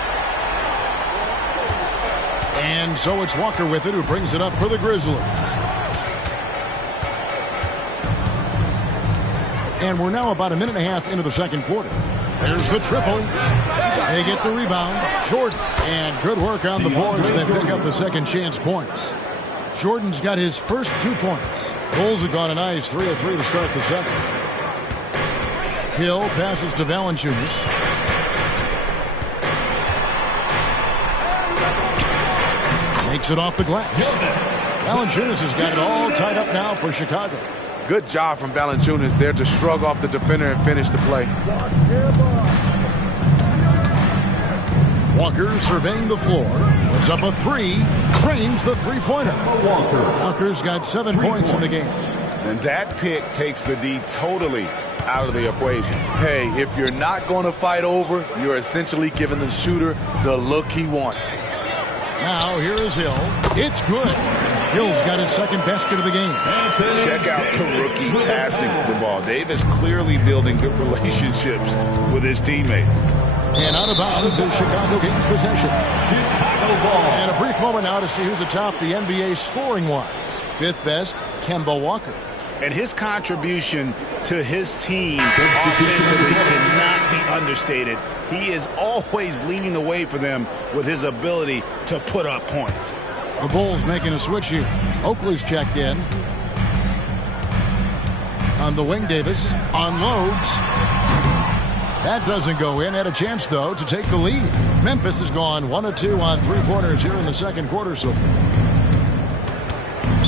And so it's Walker with it, who brings it up for the Grizzlies. And we're now about a minute and a half into the second quarter. There's the triple. They get the rebound. Jordan. And good work on the boards. They pick up the second chance points. Jordan's got his first 2 points. Bulls have gone a nice 3 of 3 to start the second. Hill passes to Valanciunas. Makes it off the glass. Valanciunas has got it all tied up now for Chicago. Good job from Valanciunas there to shrug off the defender and finish the play. Walker surveying the floor. Puts up a 3. Cranes the three-pointer. Walker's got 7 points in the game. And that pick takes the D totally out of the equation. Hey, if you're not going to fight over, you're essentially giving the shooter the look he wants. Now here is Hill. It's good. Hill's got his second basket of the game. Check out the rookie passing the ball. Davis clearly building good relationships with his teammates. And out of bounds is Chicago gains possession. And a brief moment now to see who's atop the NBA scoring-wise. Fifth best, Kemba Walker. And his contribution to his team offensively cannot be understated. He is always leading the way for them with his ability to put up points. The Bulls making a switch here. Oakley's checked in. On the wing, Davis unloads. That doesn't go in. Had a chance, though, to take the lead. Memphis has gone 1 of 2 on three-pointers here in the second quarter so far.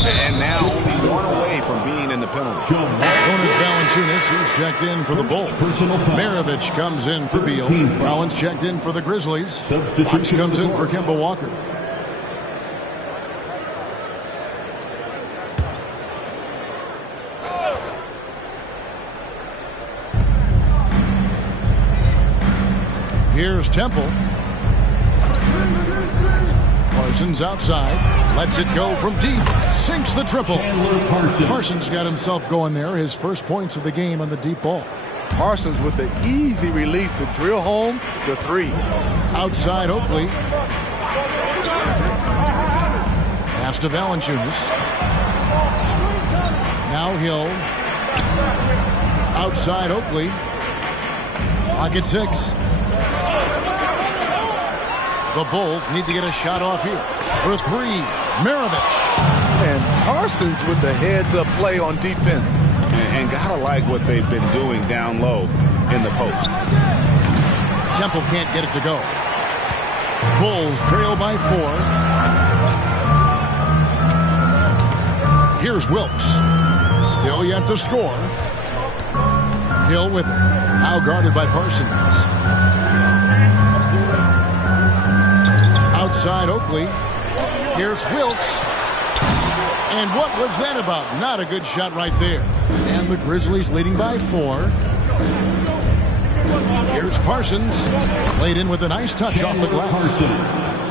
And now only 1 away from being in the penalty. Jonas Valanciunas, he's checked in for the Bulls. Maravich comes in for Beal. Rollins checked in for the Grizzlies. Fox comes in for Kemba Walker. Here's Temple. Parsons outside. Lets it go from deep. Sinks the triple. Parsons got himself going there. His first points of the game on the deep ball. Parsons with the easy release to drill home the 3. Outside Oakley. Pass to Valanciunas. Now Hill. Outside Oakley. Pocket 6. The Bulls need to get a shot off here. For 3, Maravich. And Parsons with the heads-up play on defense. And gotta like what they've been doing down low in the post. Temple can't get it to go. Bulls trail by 4. Here's Wilkes. Still yet to score. Hill with it. Now guarded by Parsons. Outside Oakley. Here's Wilkes. And what was that about? Not a good shot right there. And the Grizzlies leading by 4. Here's Parsons. Played in with a nice touch off the glass.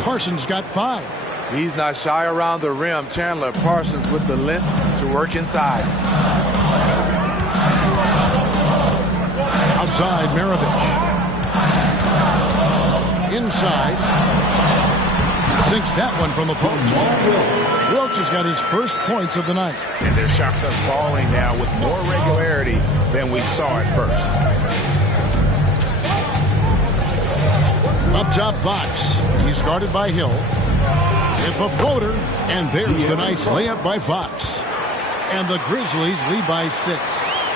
Parsons got 5. He's not shy around the rim. Chandler Parsons with the length to work inside. Outside Maravich. Inside. Sinks that one from the post. Wilkes has got his first points of the night. And their shots are falling now with more regularity than we saw at first. Up top, Fox. He's guarded by Hill. With a floater. And there's the nice layup by Fox. And the Grizzlies lead by 6.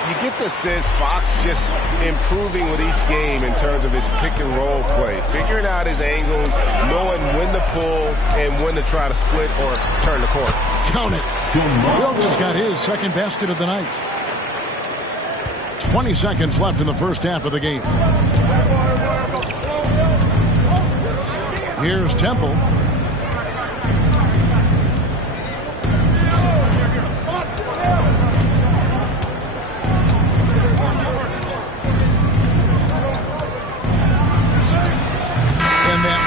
You get the sense Fox just improving with each game in terms of his pick-and-roll play, figuring out his angles, knowing when to pull and when to try to split or turn the corner. Count it. Wilt has got his second basket of the night. 20 seconds left in the first half of the game. Here's Temple.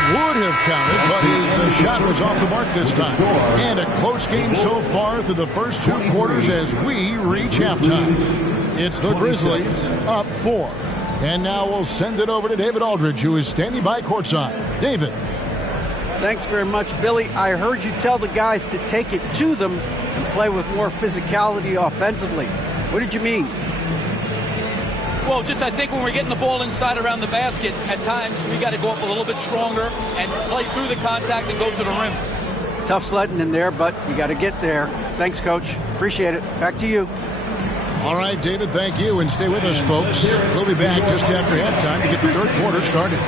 Would have counted, but his shot was off the mark this time. And a close game so far through the first 2 quarters as we reach halftime. It's the Grizzlies up 4. And now we'll send it over to David Aldridge, who is standing by courtside. David. Thanks very much, Billy. I heard you tell the guys to take it to them and play with more physicality offensively. What did you mean? Well, just I think when we're getting the ball inside around the basket, at times we got to go up a little bit stronger and play through the contact and go to the rim. Tough sledding in there, but you got to get there. Thanks, Coach. Appreciate it. Back to you. All right, David, thank you. And stay with us, folks. We'll be back just after halftime to get the third quarter started.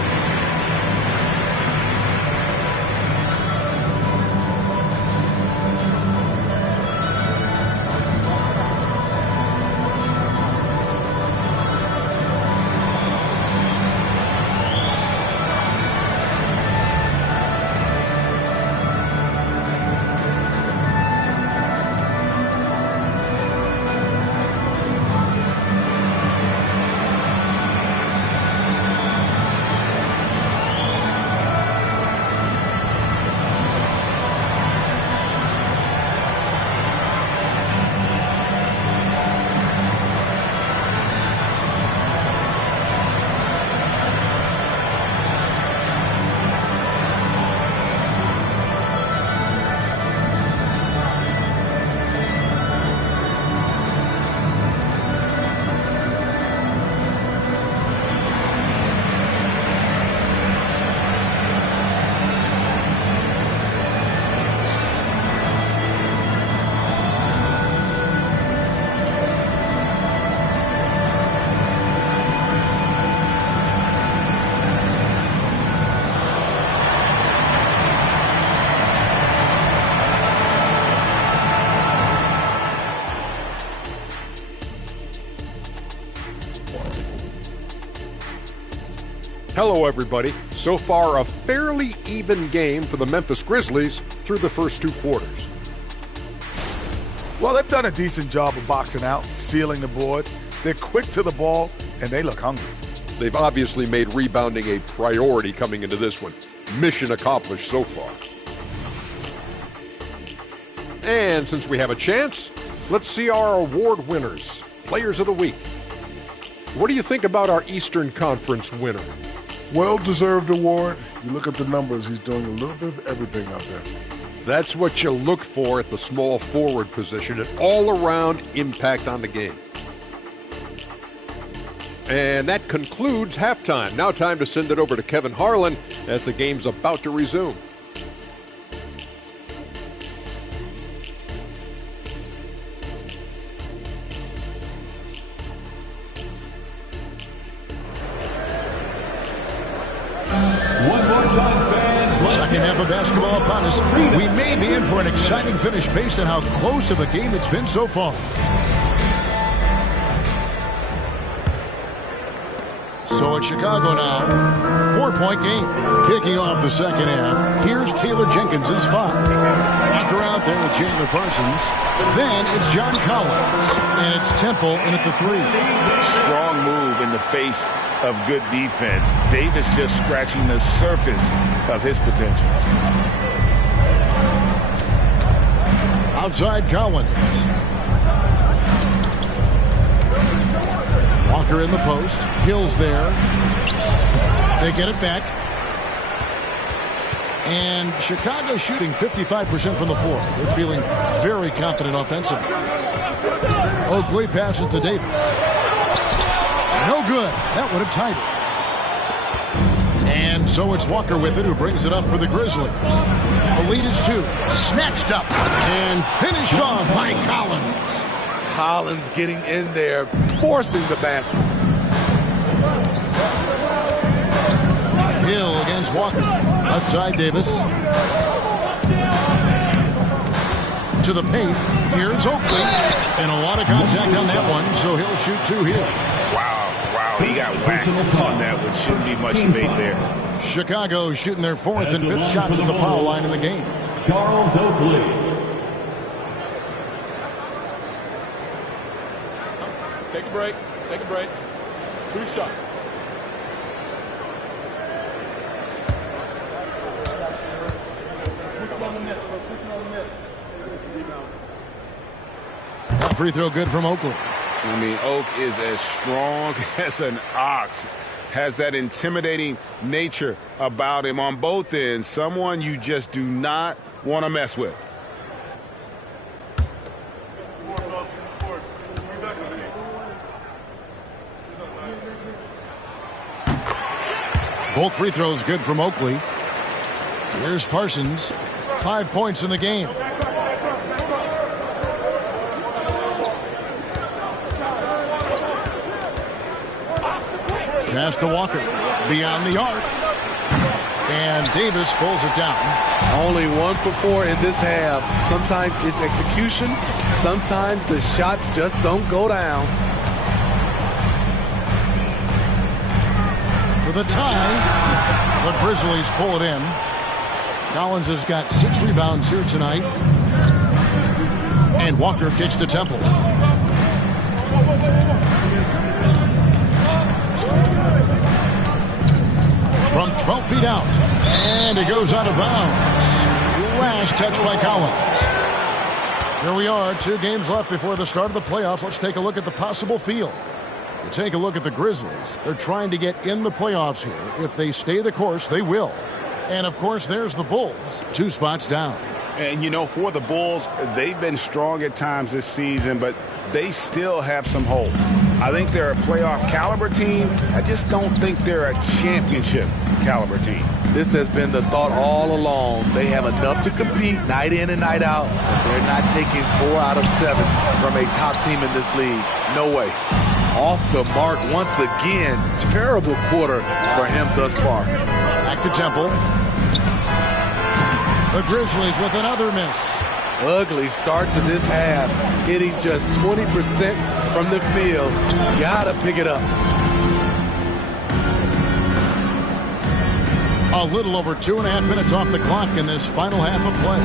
Hello, everybody. So far, a fairly even game for the Memphis Grizzlies through the first 2 quarters. Well, they've done a decent job of boxing out, sealing the boards. They're quick to the ball, and they look hungry. They've obviously made rebounding a priority coming into this one. Mission accomplished so far. And since we have a chance, let's see our award winners, Players of the Week. What do you think about our Eastern Conference winner? Well-deserved award. You look at the numbers, he's doing a little bit of everything out there. That's what you look for at the small forward position, an all-around impact on the game. And that concludes halftime. Now time to send it over to Kevin Harlan as the game's about to resume. Second half of basketball upon us. We may be in for an exciting finish based on how close of a game it's been so far. So it's Chicago now. 4-point game. Kicking off the second half. Here's Taylor Jenkins' 5. Walker out there with Chandler Parsons. Then it's John Collins. And it's Temple in at the 3. Strong move in the face of good defense. Davis just scratching the surface of his potential. Outside Collins. Walker in the post. Hill's there. They get it back. And Chicago shooting 55% from the floor. They're feeling very confident offensively. Oakley passes to Davis. No good. That would have tied it. And so it's Walker with it, who brings it up for the Grizzlies. The lead is 2. Snatched up and finished off by Collins. Collins getting in there, forcing the basket. Hill against Walker. Outside Davis. To the paint. Here's Oakley. And a lot of contact on that one, so he'll shoot 2 here. Wow, he got whacked on that one. Shouldn't be much debate there. Chicago shooting their 4th and 5th shots at the foul line in the game. Charles Oakley. Take a break. 2 shots. That free throw good from Oakley. I mean, Oak is as strong as an ox. Has that intimidating nature about him on both ends. Someone you just do not want to mess with. Both free throws good from Oakley. Here's Parsons. 5 points in the game. Pass to Walker. Beyond the arc. And Davis pulls it down. Only 1 for 4 in this half. Sometimes it's execution. Sometimes the shots just don't go down. For the tie, the Grizzlies pull it in. Collins has got 6 rebounds here tonight. And Walker kicks to Temple. From 12 feet out. And it goes out of bounds. Rash touch by Collins. Here we are, 2 games left before the start of the playoffs. Let's take a look at the possible field. You take a look at the Grizzlies. They're trying to get in the playoffs here. If they stay the course, they will. And, of course, there's the Bulls, 2 spots down. And, you know, for the Bulls, they've been strong at times this season, but they still have some holes. I think they're a playoff caliber team. I just don't think they're a championship caliber team. This has been the thought all along. They have enough to compete night in and night out, but they're not taking 4 out of 7 from a top team in this league. No way. Off the mark once again. Terrible quarter for him thus far. Back to Temple. The Grizzlies with another miss. Ugly start to this half. Hitting just 20% from the field. Gotta pick it up. A little over 2.5 minutes off the clock in this final half of play.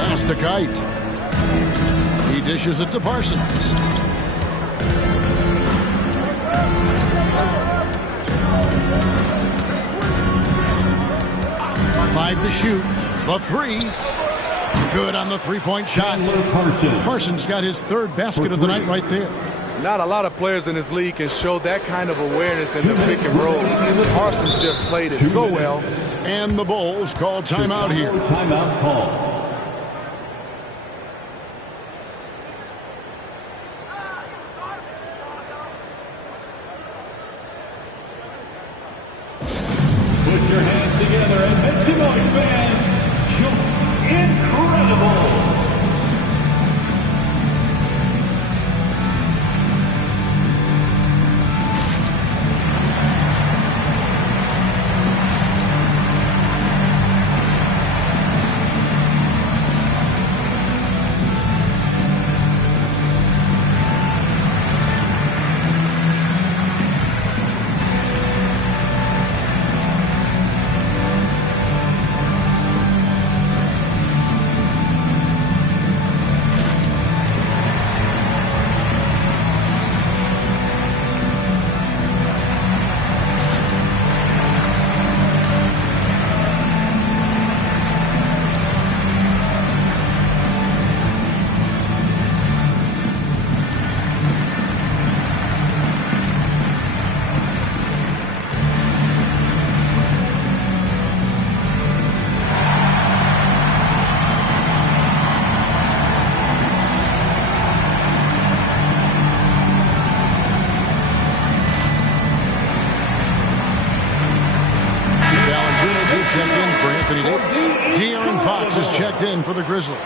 Pass to Kite. He dishes it to Parsons. Five to shoot. The 3. Good on the 3-point shot. Parsons got his 3rd basket of the night right there. Not a lot of players in this league can show that kind of awareness in the pick and roll. Parsons just played it so well. And the Bulls call timeout here. Timeout call. Put your hands together and make some noise, fans. Incredible. Checked in for Anthony Davis. De'Aaron Fox is checked in for the Grizzlies.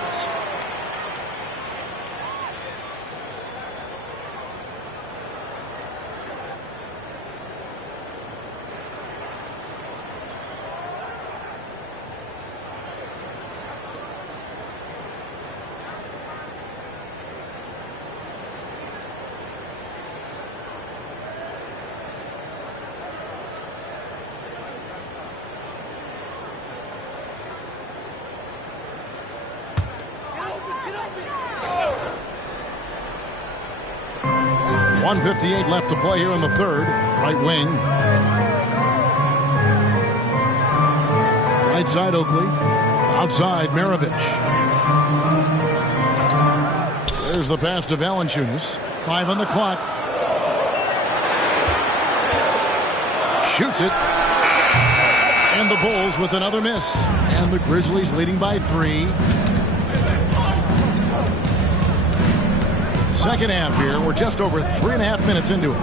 .158 left to play here in the third. Right wing. Right side Oakley. Outside Maravich. There's the pass to Valanciunas. 5 on the clock. Shoots it. And the Bulls with another miss. And the Grizzlies leading by 3. Second half here. We're just over 3.5 minutes into it.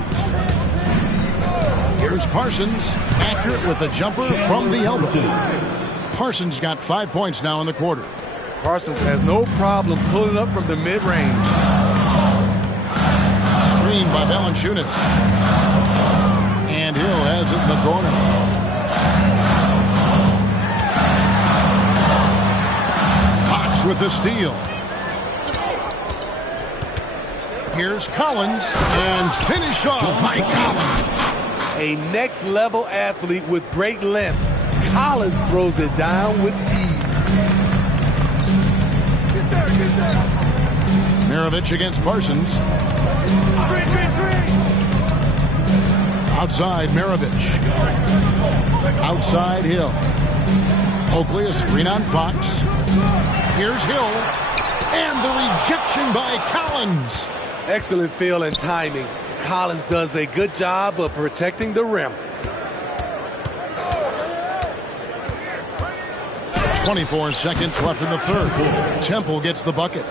Here's Parsons. Accurate with the jumper from the elbow. Parsons got 5 points now in the quarter. Parsons has no problem pulling up from the mid-range. Screen by Valanciunas. And Hill has it in the corner. Fox with the steal. Here's Collins, and finished off by Collins. A next-level athlete with great length. Collins throws it down with ease. Maravich against Parsons. Outside Maravich. Outside Hill. Oakley a screen on Fox. Here's Hill. And the rejection by Collins. Excellent feel and timing. Collins does a good job of protecting the rim. 24 seconds left in the third. Temple gets the bucket.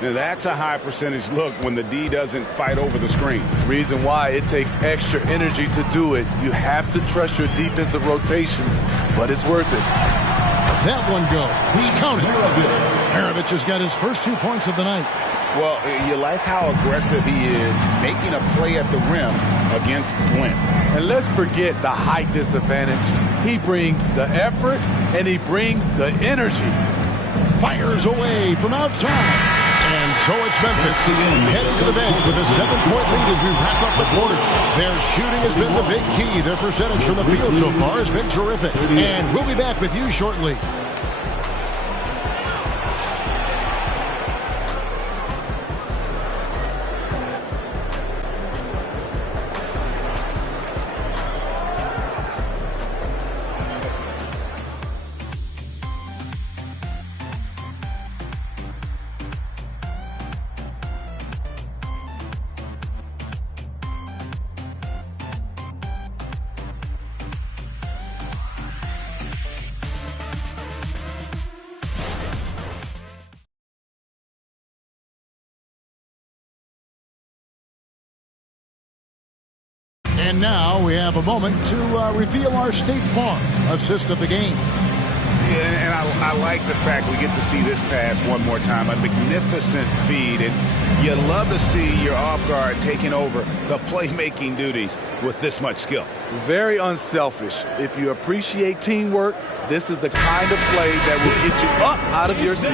Now that's a high percentage look when the D doesn't fight over the screen. Reason why it takes extra energy to do it. You have to trust your defensive rotations, but it's worth it. That one goes. Counted. Maravich has got his first 2 points of the night. Well, you like how aggressive he is making a play at the rim against length. And let's forget the height disadvantage. He brings the effort and he brings the energy. Fires away from outside. And so it's Memphis heading to the bench with a 7-point lead as we wrap up the quarter. Their shooting has been the big key. Their percentage from the field so far has been terrific. And we'll be back with you shortly. And now we have a moment to reveal our State Farm assist of the game. Yeah, and I like the fact we get to see this pass one more time. A magnificent feed, and you love to see your off guard taking over the playmaking duties with this much skill. Very unselfish. If you appreciate teamwork, this is the kind of play that will get you up out of your seat.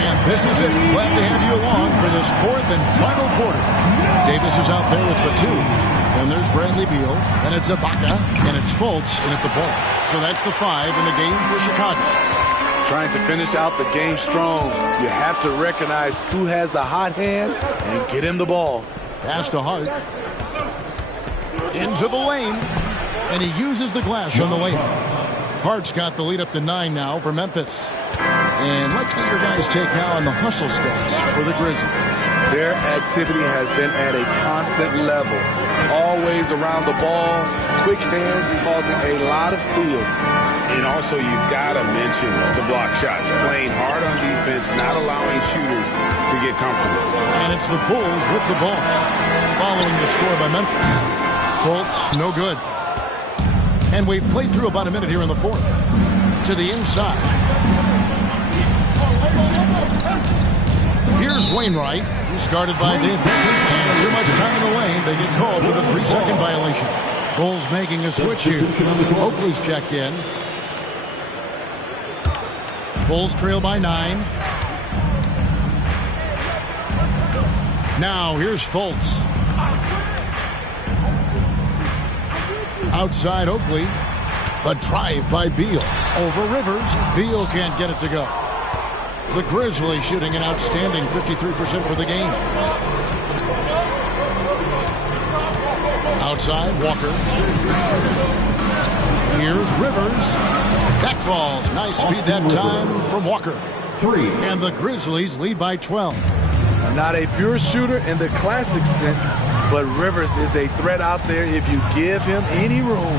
And this is it. Glad to have you along for this fourth and final quarter. Davis is out there with Batum. And there's Bradley Beal. And it's Ibaka. And it's Fultz in at the point. So that's the 5 in the game for Chicago. Trying to finish out the game strong. You have to recognize who has the hot hand and get him the ball. Pass to Hart. Into the lane. And he uses the glass on the lane. Hart's got the lead up to 9 now for Memphis. And let's get your guys' take now on the hustle stats for the Grizzlies. Their activity has been at a constant level. Always around the ball, quick hands causing a lot of steals. And also you've got to mention the block shots. Playing hard on defense, not allowing shooters to get comfortable. And it's the Bulls with the ball. Following the score by Memphis. Fultz, no good. And we've played through about a minute here in the fourth. To the inside. Here's Wainwright. He's guarded by Davis. And too much time in the lane. They get called for the 3-second violation. Bulls making a switch here. Oakley's checked in. Bulls trail by 9. Now here's Fultz. Outside Oakley. A drive by Beal. Over Rivers. Beal can't get it to go. The Grizzlies shooting an outstanding 53% for the game. Outside, Walker. Here's Rivers. That falls. Nice feed that time from Walker. 3. And the Grizzlies lead by 12. Not a pure shooter in the classic sense, but Rivers is a threat out there if you give him any room.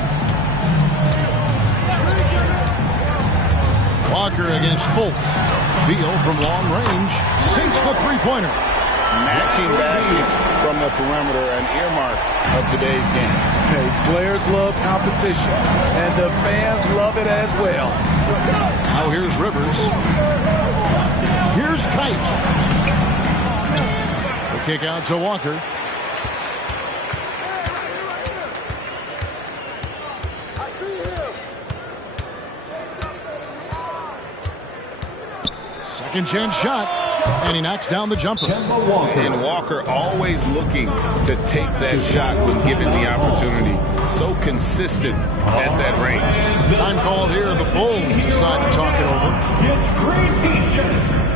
Walker against Fultz. Beal from long range sinks the three-pointer. Matching baskets from the perimeter, an earmark of today's game. Hey, players love competition, and the fans love it as well. Now here's Rivers. Here's Kite. The kick out to Walker. I see him. Second chance shot. And he knocks down the jumper. And Walker always looking to take that shot when given the opportunity. So consistent at that range. Time called here. The Bulls decide to talk it over. It's free T-shirts.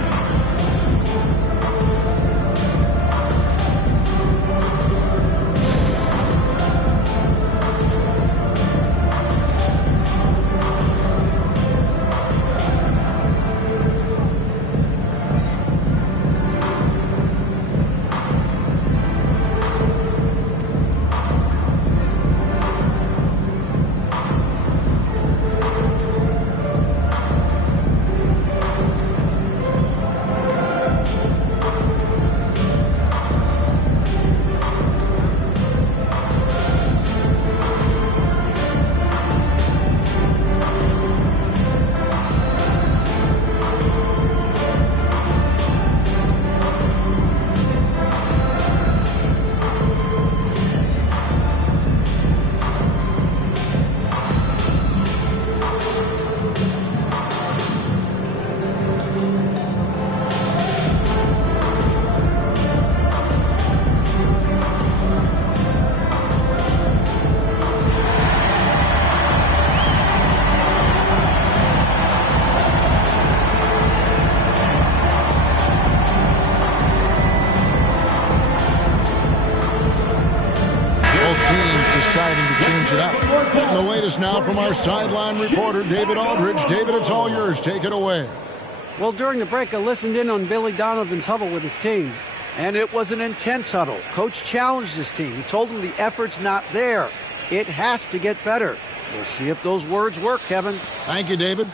Deciding to change it up. And the wait is now from our sideline reporter, David Aldridge. David, it's all yours. Take it away. Well, during the break, I listened in on Billy Donovan's huddle with his team, and it was an intense huddle. Coach challenged his team. He told them the effort's not there. It has to get better. We'll see if those words work, Kevin. Thank you, David.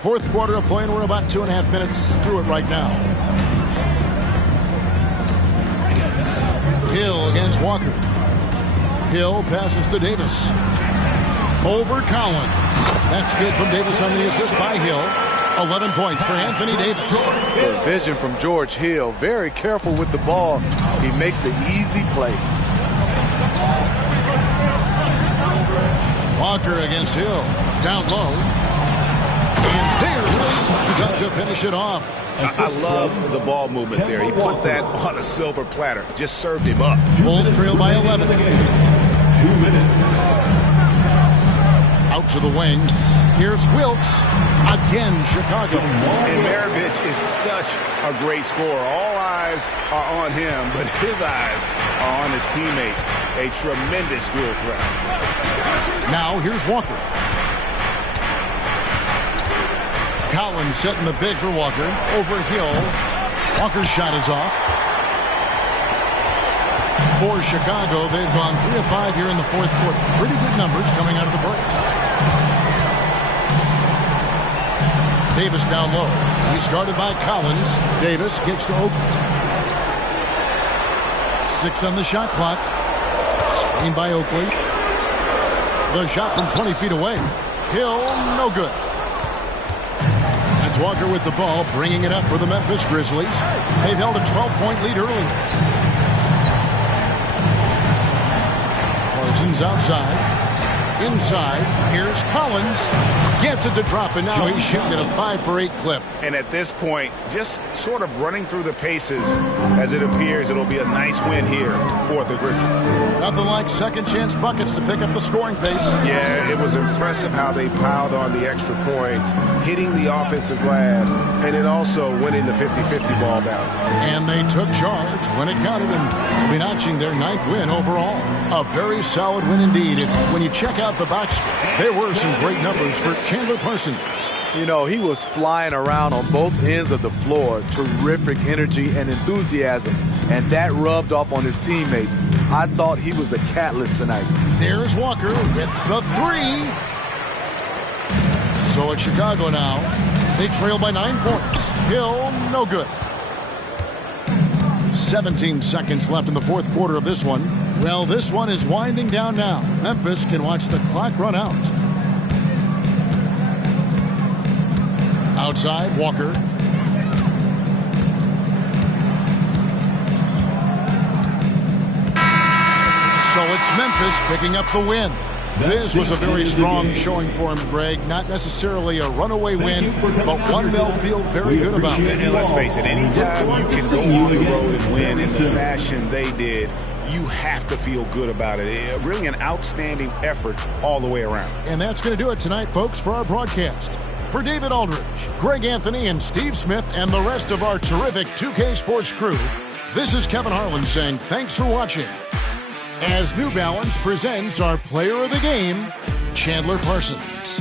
Fourth quarter of play, and we're about 2.5 minutes through it right now. Hill against Walker. Hill passes to Davis. Over Collins. That's good from Davis on the assist by Hill. 11 points for Anthony Davis. Good vision from George Hill. Very careful with the ball. He makes the easy play. Walker against Hill. Down low. And there's the slam dunk to finish it off. I love the ball movement there. He put that on a silver platter. Just served him up. Bulls trail by 11. 2 minutes. Out to the wing. Here's Wilkes. Again, Chicago. And Maravich is such a great scorer. All eyes are on him, but his eyes are on his teammates. A tremendous dual threat. Now here's Walker. Collins setting the big for Walker. Over Hill. Walker's shot is off. For Chicago, they've gone 3 of 5 here in the fourth quarter. Pretty good numbers coming out of the break. Davis down low. He's guarded by Collins. Davis kicks to Oakley. 6 on the shot clock. Screened by Oakley. The shot from 20 feet away. Hill, no good. That's Walker with the ball, bringing it up for the Memphis Grizzlies. They've held a 12-point lead earlier. Parsons outside. Inside, here's Collins. Gets it to drop, and now he's shooting at a 5-for-8 clip. And at this point, just sort of running through the paces as it appears it'll be a nice win here for the Grizzlies. Nothing like second-chance buckets to pick up the scoring pace. Yeah, it was impressive how they piled on the extra points, hitting the offensive glass, and then also winning the 50-50 ball down. And they took charge when it counted, and will be notching their 9th win overall. A very solid win indeed. And when you check out the box score, there were some great numbers for Chandler Parsons. You know, he was flying around on both ends of the floor. Terrific energy and enthusiasm, and that rubbed off on his teammates. I thought he was a catalyst tonight. There's Walker with the 3. So it's Chicago now. They trail by 9 points. Hill, no good. 17 seconds left in the fourth quarter of this one. Well, this one is winding down now. Memphis can watch the clock run out. Outside, Walker. So it's Memphis picking up the win. This was a very strong showing for him, Greg. Not necessarily a runaway win, but one they'll feel very good about. And let's face it, anytime you can go on the road and win in the fashion they did, you have to feel good about it. Really an outstanding effort all the way around. And that's going to do it tonight, folks, for our broadcast. For David Aldridge, Greg Anthony, and Steve Smith, and the rest of our terrific 2K Sports crew, this is Kevin Harlan saying thanks for watching. As New Balance presents our player of the game, Chandler Parsons.